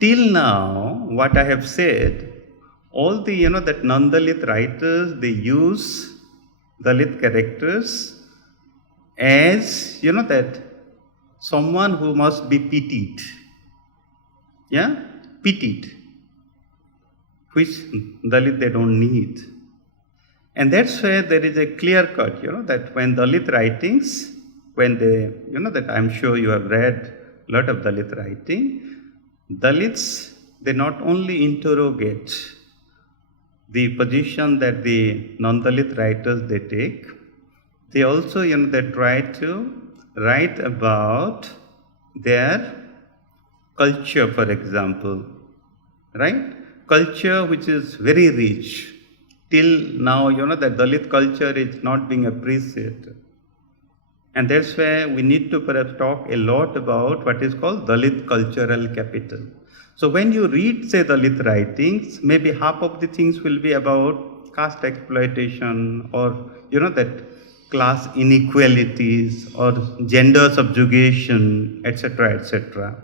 Till now, what I have said, all the, that non-Dalit writers, they use Dalit characters as, that someone who must be pitied. Yeah? Pitied. Which Dalit they don't need. And that's where there is a clear cut, that when Dalit writings, when they, that I'm sure you have read a lot of Dalit writing, Dalits, they not only interrogate the position that the non-Dalit writers they take, they also, they try to write about their culture, for example, right? Culture which is very rich. Till now, that Dalit culture is not being appreciated. And that's where we need to perhaps talk a lot about what is called Dalit cultural capital. So when you read, say, Dalit writings, maybe half of the things will be about caste exploitation or, that class inequalities or gender subjugation, etc., etc.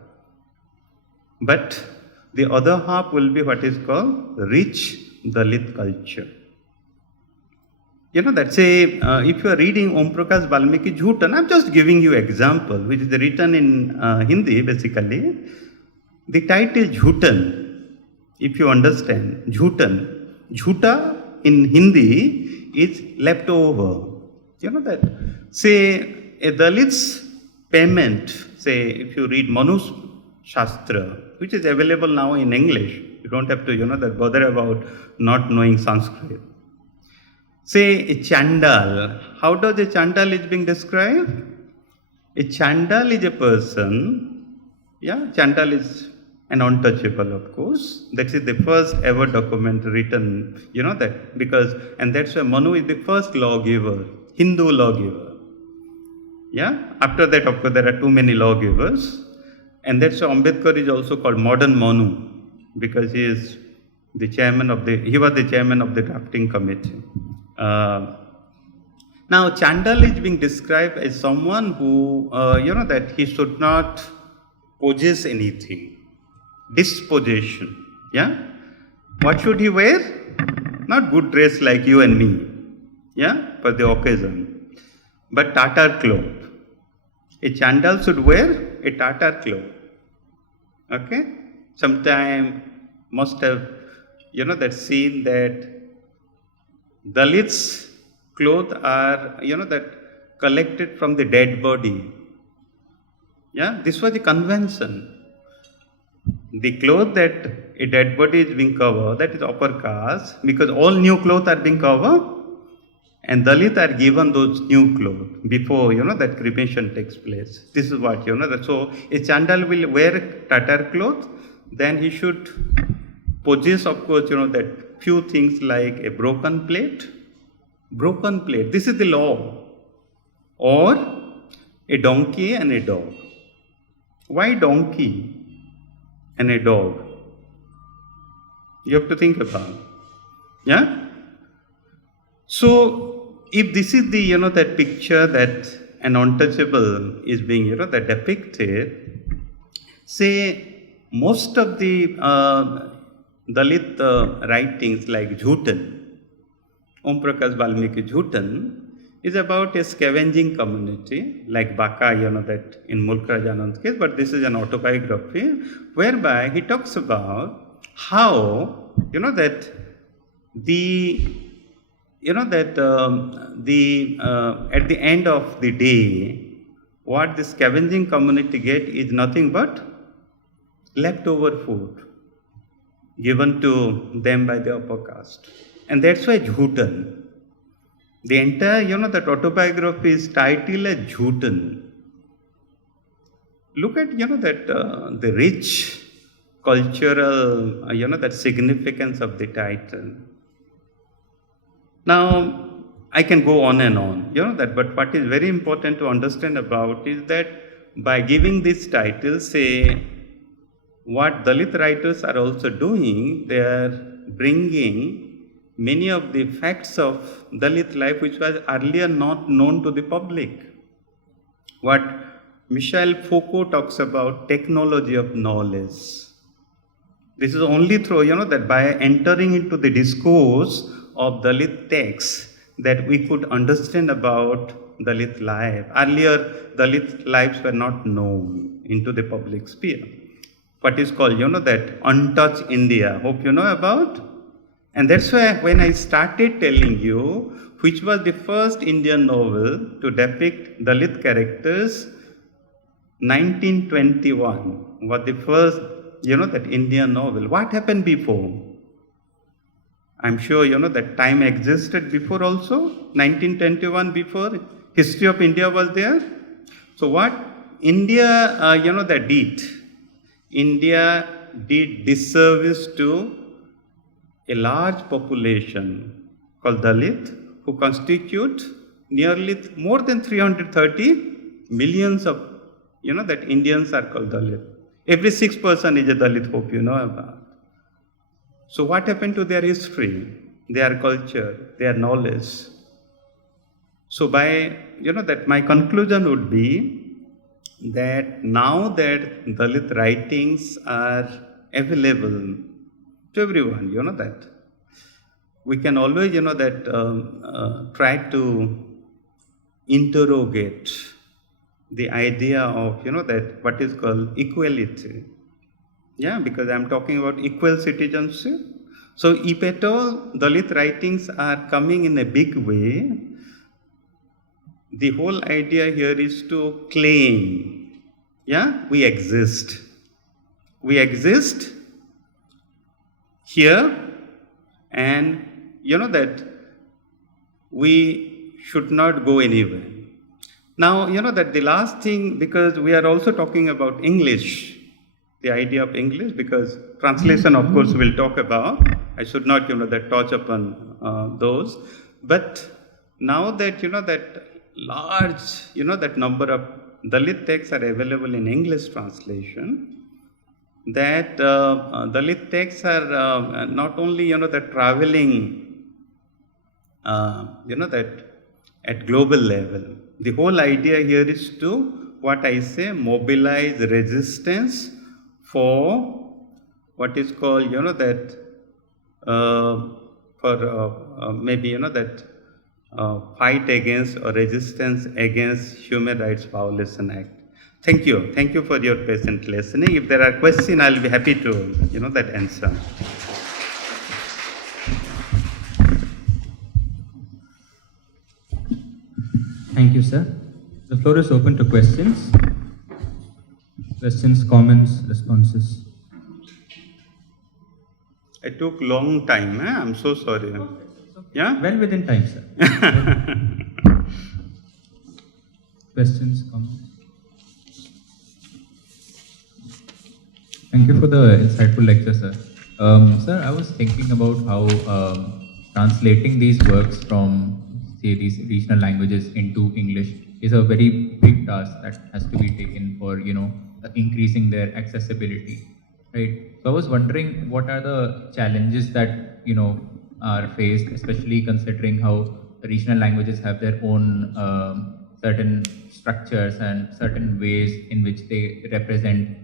But the other half will be what is called rich Dalit culture. That say, if you are reading Om Prakash Valmiki Jhutan, I'm just giving you example, which is written in Hindi basically. The title Jhutan, if you understand, Jhutan, Jhuta in Hindi is leftover. That, say, a Dalit's payment, say, if you read Manu's Shastra, which is available now in English, you don't have to, that bother about not knowing Sanskrit. Say a chandal. How does a chandal is being described? A chandal is a person, chandal is an untouchable, of course. That is the first ever document written, that, because, and that's why Manu is the first lawgiver, Hindu lawgiver. Yeah, after that, of course, there are too many lawgivers. And that's why Ambedkar is also called modern Manu, because he is the chairman of he was the chairman of the drafting committee. Now, Chandal is being described as someone who, that he should not possess anything. Dispossession. Yeah? What should he wear? Not good dress like you and me. Yeah? For the occasion. But Tatar cloth. A Chandal should wear a Tatar cloth. Okay? Sometime must have, that seen that Dalits' clothes are, that collected from the dead body. Yeah, this was the convention. The cloth that a dead body is being covered, that is upper caste, because all new clothes are being covered, and Dalit are given those new clothes before, that cremation takes place. This is what, so a Chandal will wear Tatar cloth, then he should possess, of course, that few things like a broken plate, this is the law, or a donkey and a dog. Why donkey and a dog? You have to think about. Yeah? So, if this is the, that picture that an untouchable is being, that depicted, say, most of the Dalit writings like Jhutan, Om Prakash Valmiki Jhutan, is about a scavenging community like Baka, that in Mulk Raj Anand's case, but this is an autobiography whereby he talks about how, that the, at the end of the day, what the scavenging community get is nothing but leftover food given to them by the upper caste. And that's why Jhutan. The entire, that autobiography is titled as Jhutan. Look at, that the rich cultural, that significance of the title. Now, I can go on and on, that, but what is very important to understand about is that by giving this title, say, what Dalit writers are also doing, they are bringing many of the facts of Dalit life which was earlier not known to the public. What Michel Foucault talks about, technology of knowledge. This is only through, that by entering into the discourse of Dalit texts that we could understand about Dalit life. Earlier, Dalit lives were not known into the public sphere. What is called, that untouched India. Hope you know about. And that's why when I started telling you which was the first Indian novel to depict Dalit characters, 1921 was the first, that Indian novel. What happened before? I'm sure, that time existed before also. 1921 before, history of India was there. So what India, that did? India did disservice to a large population called Dalit, who constitute nearly more than 330 millions of, that Indians are called Dalit. Every 6th person is a Dalit, hope you know about. So what happened to their history, their culture, their knowledge? So by, that my conclusion would be that now that Dalit writings are available to everyone, that we can always, try to interrogate the idea of, that what is called equality. Yeah, because I'm talking about equal citizenship. So if at all Dalit writings are coming in a big way, the whole idea here is to claim, we exist. We exist here, and that we should not go anywhere. Now, that the last thing, because we are also talking about English, the idea of English, because translation, of course, we'll talk about. I should not, that touch upon those. But now that, that large, that number of Dalit texts are available in English translation, that Dalit texts are not only, that traveling, that at global level. The whole idea here is to, what I say, mobilize resistance for what is called, that for maybe, that fight against or resistance against Human Rights Violation Act. Thank you. Thank you for your patient listening. If there are questions, I'll be happy to, that answer. Thank you, sir. The floor is open to questions. Questions, comments, responses. I took long time. I'm so sorry. Yeah? Well within time, sir. Questions, comments? Thank you for the insightful lecture, sir. Sir, I was thinking about how translating these works from, say, these regional languages into English is a very big task that has to be taken for, increasing their accessibility, right? So I was wondering, what are the challenges that, are faced, especially considering how regional languages have their own certain structures and certain ways in which they represent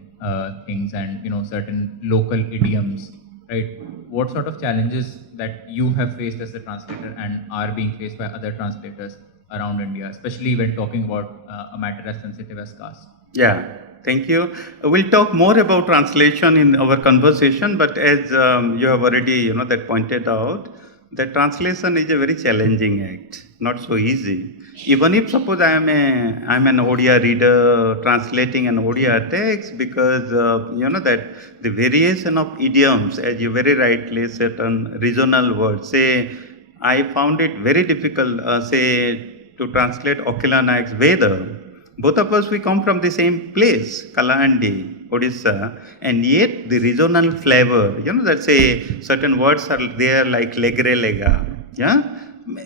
things and, certain local idioms, right? What sort of challenges that you have faced as a translator and are being faced by other translators around India, especially when talking about a matter as sensitive as caste? Yeah, thank you. We'll talk more about translation in our conversation, but as you have already, that pointed out, that translation is a very challenging act, not so easy. Even if suppose I'm an Odia reader translating an Odia text, because that the variation of idioms, as you very rightly said, on regional words. Say, I found it very difficult, to translate Okila Naik's Veda. Both of us, we come from the same place, Kalahandi, Odisha, and yet the regional flavor, that say certain words are there like legre lega,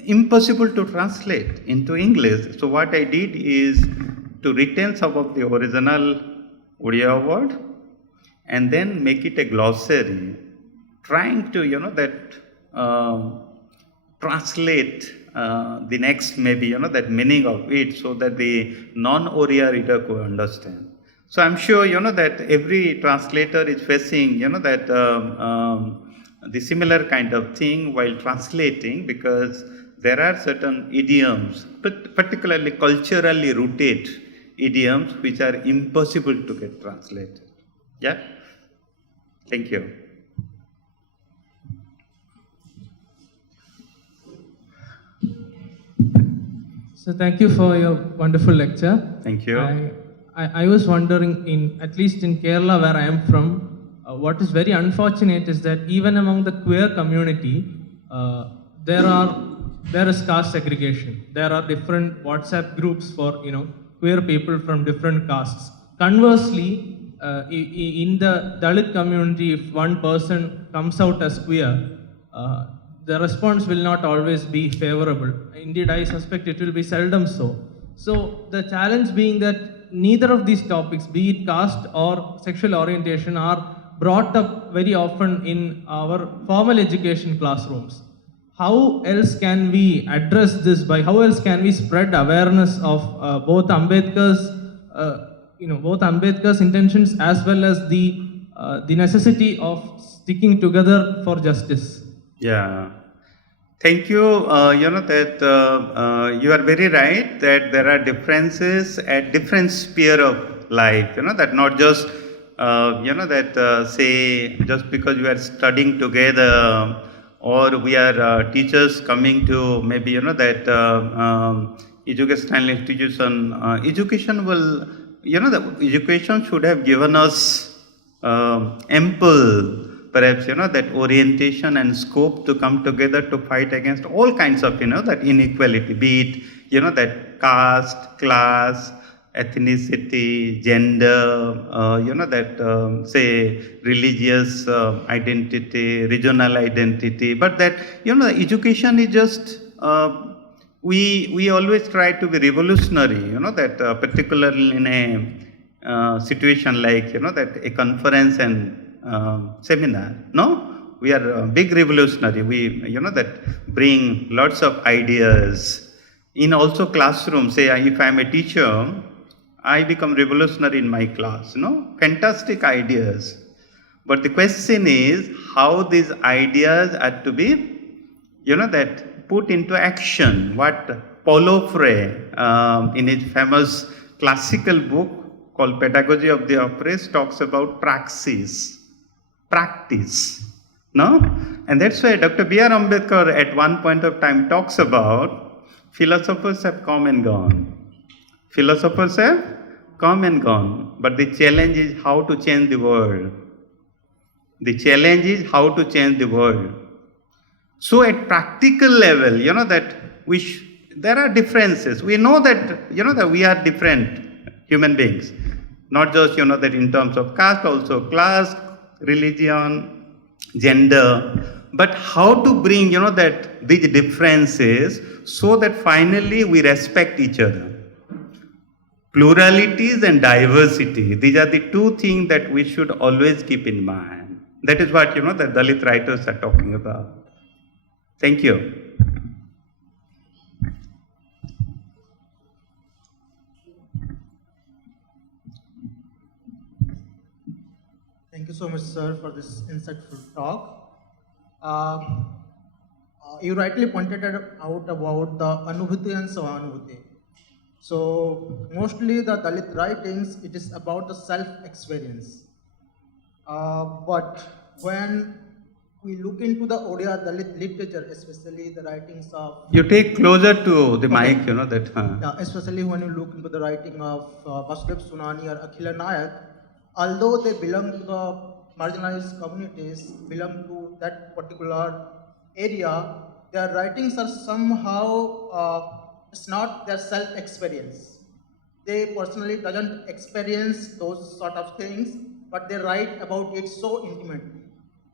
impossible to translate into English. So what I did is to retain some of the original Oriya word and then make it a glossary, trying to, translate the next maybe, that meaning of it so that the non-Oriya reader could understand. So I'm sure, that every translator is facing, the similar kind of thing while translating, because there are certain idioms, particularly culturally rooted idioms, which are impossible to get translated. Yeah? Thank you. So thank you for your wonderful lecture. Thank you. I was wondering, at least in Kerala where I am from, what is very unfortunate is that even among the queer community, there is caste segregation. There are different WhatsApp groups for queer people from different castes. Conversely, in the Dalit community, if one person comes out as queer, the response will not always be favorable. Indeed, I suspect it will be seldom so. So the challenge being that neither of these topics, be it caste or sexual orientation, are brought up very often in our formal education classrooms. How else can we address this? How else can we spread awareness of both Ambedkar's intentions as well as the necessity of sticking together for justice? Yeah. Thank you. You are very right that there are differences at different sphere of life. That not just say just because we are studying together, or we are teachers coming to maybe educational institution. Education will the education should have given us ample, perhaps that orientation and scope to come together to fight against all kinds of that inequality, be it that caste, class, ethnicity, gender, say religious identity, regional identity. But that education is just we always try to be revolutionary. That particularly in a situation like that a conference and seminar. No, we are a big revolutionary. We that bring lots of ideas in also classroom. Say if I am a teacher, I become revolutionary in my class. Fantastic ideas. But the question is how these ideas are to be that put into action. What Paulo Freire in his famous classical book called Pedagogy of the Oppressed talks about praxis. Practice, no? And that's why Dr. B.R. Ambedkar at one point of time talks about philosophers have come and gone. Philosophers have come and gone, but the challenge is how to change the world. The challenge is how to change the world. So at practical level, that there are differences. We know that, that we are different human beings. Not just, that in terms of caste, also class, religion, gender, but how to bring that these differences so that finally we respect each other. Pluralities and diversity, these are the two things that we should always keep in mind. That is what the Dalit writers are talking about. Thank you. Thank you so much, sir, for this insightful talk. You rightly pointed out about the Anubhuti and Sahanubhuti. So, mostly the Dalit writings, it is about the self-experience. But when we look into the Odia Dalit literature, especially the writings of... You take closer to the mic, that... Yeah, especially when you look into the writing of Vasudev Sunani or Akhila Nayak, although they belong to the marginalized communities, belong to that particular area, their writings are somehow, it's not their self-experience. They personally doesn't experience those sort of things, but they write about it so intimately.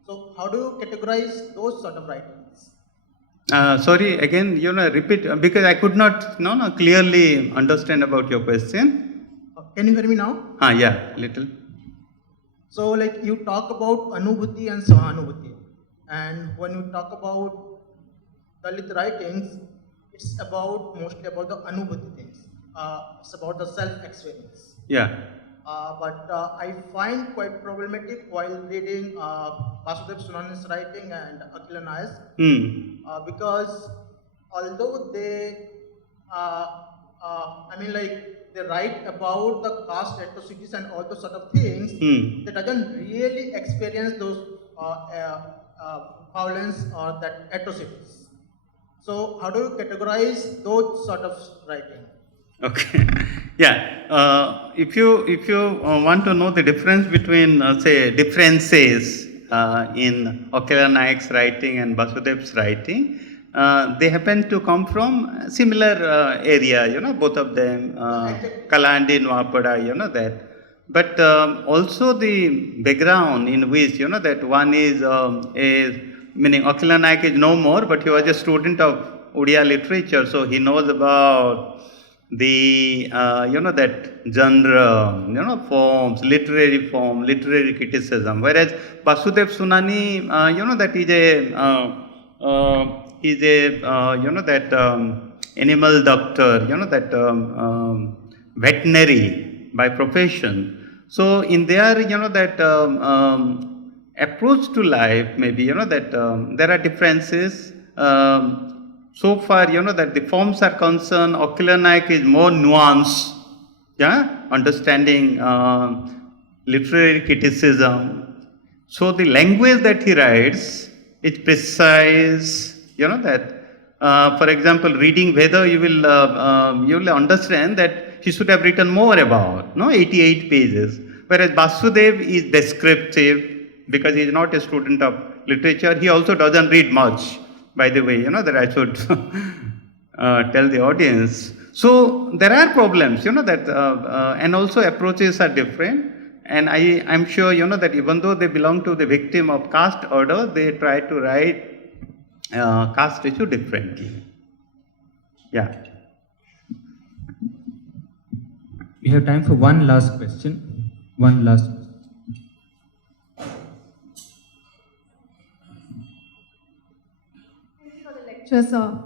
So how do you categorize those sort of writings? Sorry, again, repeat, because I could not clearly understand about your question. can you hear me now? Yeah, little. So like you talk about Anubhuti and Sahanubhuti. And when you talk about Dalit writings, it's mostly about the Anubhuti things. It's about the self-experience. Yeah. But I find quite problematic while reading Vasudev Sunani's writing and Akhila Nayak's, because although they, they write about the caste atrocities and all those sort of things, they doesn't really experience those violence or that atrocities. So how do you categorize those sort of writing? Okay. Yeah. If you want to know the difference between say differences in Akhila Nayak's writing and Vasudev's writing, they happen to come from similar area. Both of them, Kalandi, Nwapada. That. But also the background in which that one is meaning Akhila Nayak is no more, but he was a student of Odia literature, so he knows about the that genre, forms, literary form, literary criticism. Whereas Vasudev Sunani, that is a that animal doctor, that veterinary by profession. So in their that approach to life, maybe that there are differences. So far, that the forms are concerned, Akhila Nayak is more nuanced, understanding literary criticism. So the language that he writes is precise, that, for example, reading Veda, you will understand that he should have written more about, 88 pages. Whereas Vasudev is descriptive, because he is not a student of literature. He also doesn't read much. By the way, that I should tell the audience. So there are problems, that, and also approaches are different. And I'm sure, that even though they belong to the victim of caste order, they try to write caste issue differently. Yeah. We have time for one last question. One last question. Sure, sir.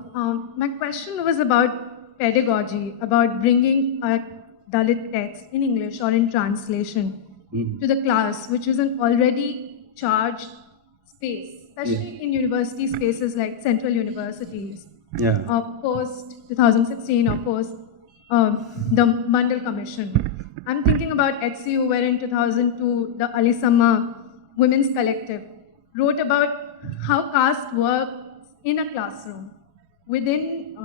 My question was about pedagogy, about bringing a Dalit text in English or in translation to the class, which is an already charged space, especially in university spaces like central universities, post 2016 or post the Mandal Commission. I'm thinking about HCU, where in 2002, the Alisama Women's Collective wrote about how caste work in a classroom, within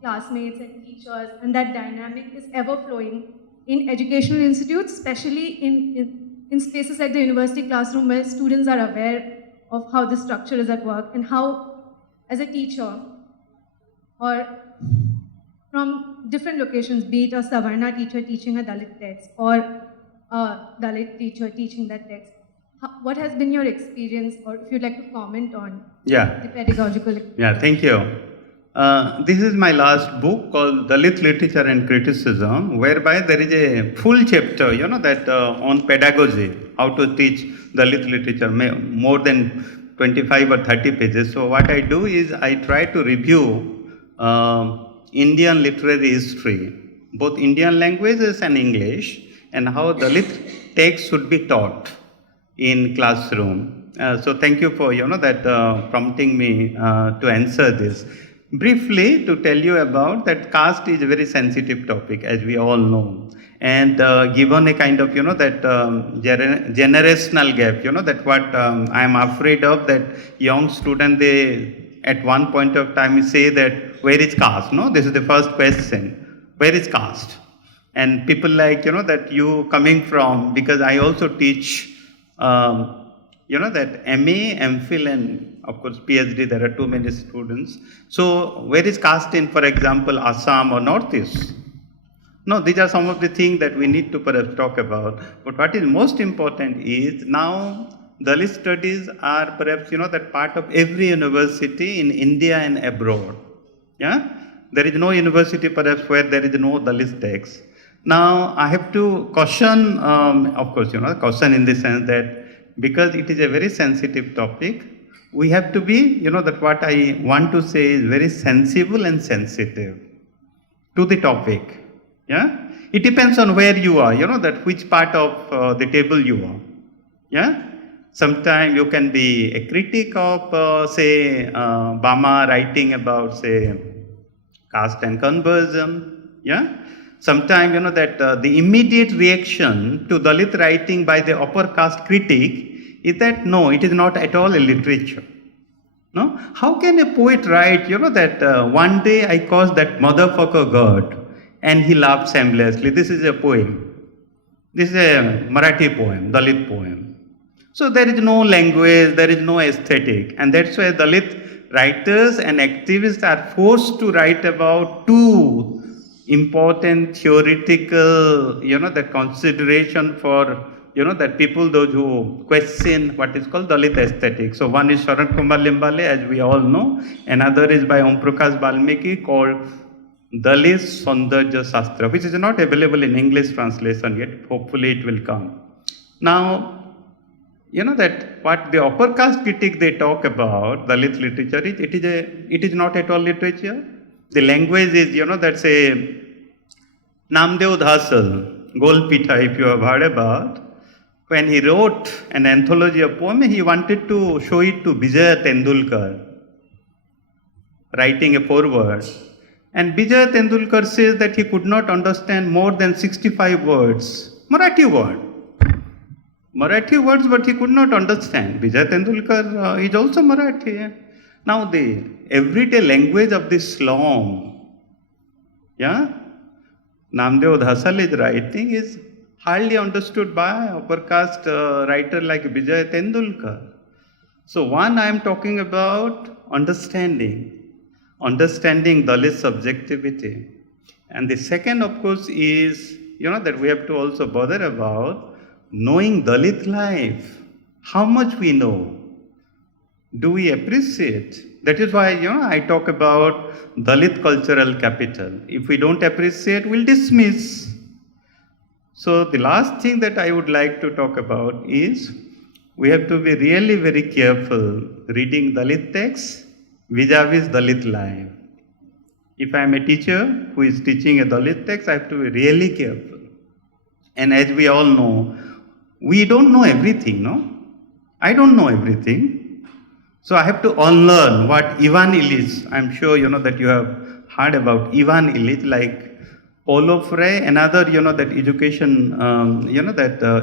classmates and teachers, and that dynamic is ever-flowing in educational institutes, especially in spaces like the university classroom, where students are aware of how the structure is at work, and how, as a teacher, or from different locations, be it a Savarna teacher teaching a Dalit text, or a Dalit teacher teaching that text, what has been your experience, or if you'd like to comment on the pedagogical experience? Yeah, thank you. This is my last book called Dalit Literature and Criticism, whereby there is a full chapter, that on pedagogy, how to teach Dalit literature, more than 25 or 30 pages. So what I do is I try to review Indian literary history, both Indian languages and English, and how Dalit text should be taught in classroom. So thank you for that prompting me to answer this. Briefly, to tell you about that, caste is a very sensitive topic, as we all know, and given a kind of that generational gap, that what I am afraid of, that young student, they at one point of time say that where is caste? No, this is the first question. Where is caste? And people like that you coming from, because I also teach that MA, MPhil, and of course PhD, there are too many students. So where is caste in, for example, Assam or Northeast? No, these are some of the things that we need to perhaps talk about. But what is most important is now Dalit studies are perhaps that part of every university in India and abroad. Yeah, there is no university perhaps where there is no Dalit text. Now, I have to caution, of course, caution in the sense that because it is a very sensitive topic, we have to be, that what I want to say is very sensible and sensitive to the topic. Yeah, it depends on where you are, that which part of the table you are. Yeah, sometimes you can be a critic of, say, Bama writing about, say, caste and conversion. Yeah, sometimes that the immediate reaction to Dalit writing by the upper caste critic is that no, it is not at all a literature. No, how can a poet write, that one day I caused that motherfucker God and he laughed shamelessly? This is a poem. This is a Marathi poem, Dalit poem. So there is no language, there is no aesthetic, and that's why Dalit writers and activists are forced to write about two important theoretical, that consideration for, that people, those who question what is called Dalit aesthetic. So one is Sharan Kumar Limbale, as we all know. Another is by Om Prakash Valmiki called Dalit Saundarya Shastra, which is not available in English translation yet. Hopefully it will come. Now, that what the upper caste critic they talk about Dalit literature, it is not at all literature. The language is, that's a Namdev Dhasal, Golpitha, if you have heard about. When he wrote an anthology of poem, he wanted to show it to Vijaya Tendulkar, writing a foreword. And Vijaya Tendulkar says that he could not understand more than 65 words, Marathi words, but he could not understand. Vijaya Tendulkar is also Marathi. Now the everyday language of the slum, yeah, Namdev Dhasal is writing is hardly understood by upper caste writer like Vijaya Tendulkar. So one, I am talking about understanding Dalit subjectivity. And the second, of course, is, that we have to also bother about knowing Dalit life. How much we know? Do we appreciate? That is why, I talk about Dalit cultural capital. If we don't appreciate, we'll dismiss. So the last thing that I would like to talk about is we have to be really very careful reading Dalit texts vis-a-vis Dalit life. If I am a teacher who is teaching a Dalit text, I have to be really careful. And as we all know, we don't know everything, no? I don't know everything. So I have to unlearn what Ivan Illich, I'm sure that you have heard about Ivan Illich, like Paulo Freire, another, that education,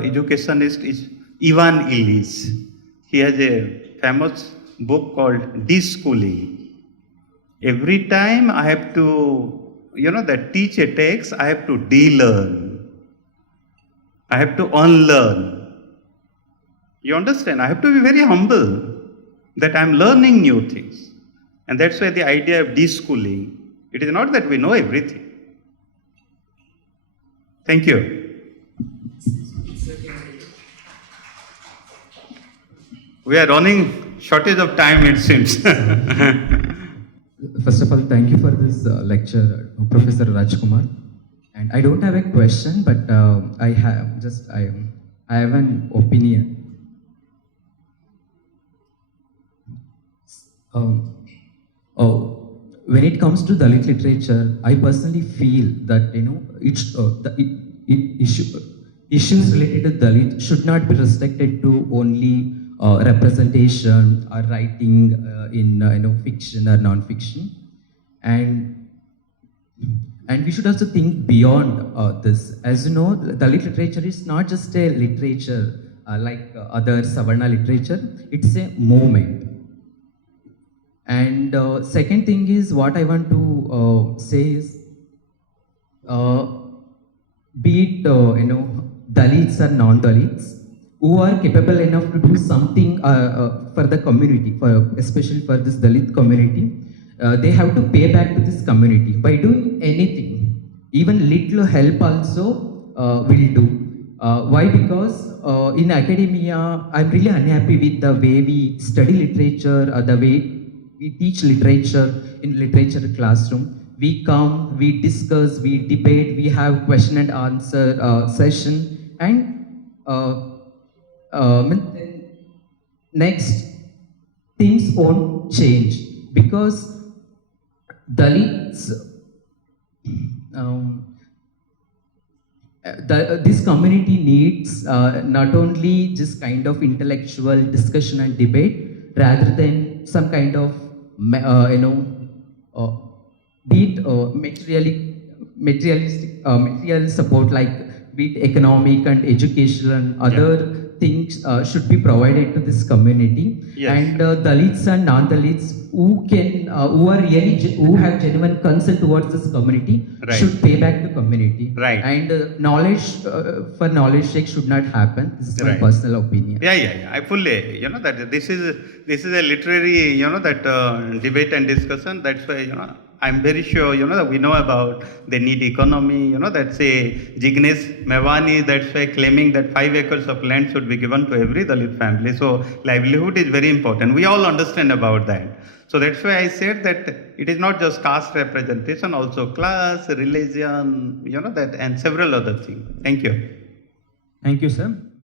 educationist is Ivan Illich. He has a famous book called De-schooling. Every time I have to, that teach a text, I have to de-learn. I have to unlearn. You understand? I have to be very humble that I am learning new things. And that's why the idea of de-schooling. It is not that we know everything. Thank you. We are running shortage of time, it seems. First of all, thank you for this lecture, Professor Rajkumar. And I don't have a question, but I have an opinion. When it comes to Dalit literature, I personally feel that issues related to Dalit should not be restricted to only representation or writing in fiction or non-fiction, and we should also think beyond this. As you know, Dalit literature is not just a literature like other Savarna literature; it's a movement. And second thing is, what I want to say is, be it Dalits or non-Dalits, who are capable enough to do something for the community, especially for this Dalit community, they have to pay back to this community by doing anything. Even little help also will do. Why? Because in academia, I'm really unhappy with the way we study literature or the way we teach literature in literature classroom. we come, we discuss, we debate, we have question and answer session, and next things won't change because Dalits. This community needs not only just kind of intellectual discussion and debate, rather than some kind of be it material support, like be it economic and educational and other things should be provided to this community. Yes. And Dalits and non-Dalits who have genuine concern towards this community Right. should pay back the community. Right. And knowledge for knowledge sake should not happen. This is my Right. personal opinion. Yeah. I fully, that this is a literary, debate and discussion. That's why, I'm very sure, that we know about the need economy, that say Jignesh Mewani, that's why claiming that 5 acres of land should be given to every Dalit family. So livelihood is very important. We all understand about that. So that's why I said that it is not just caste representation, also class, religion, and several other things. Thank you. Thank you, sir.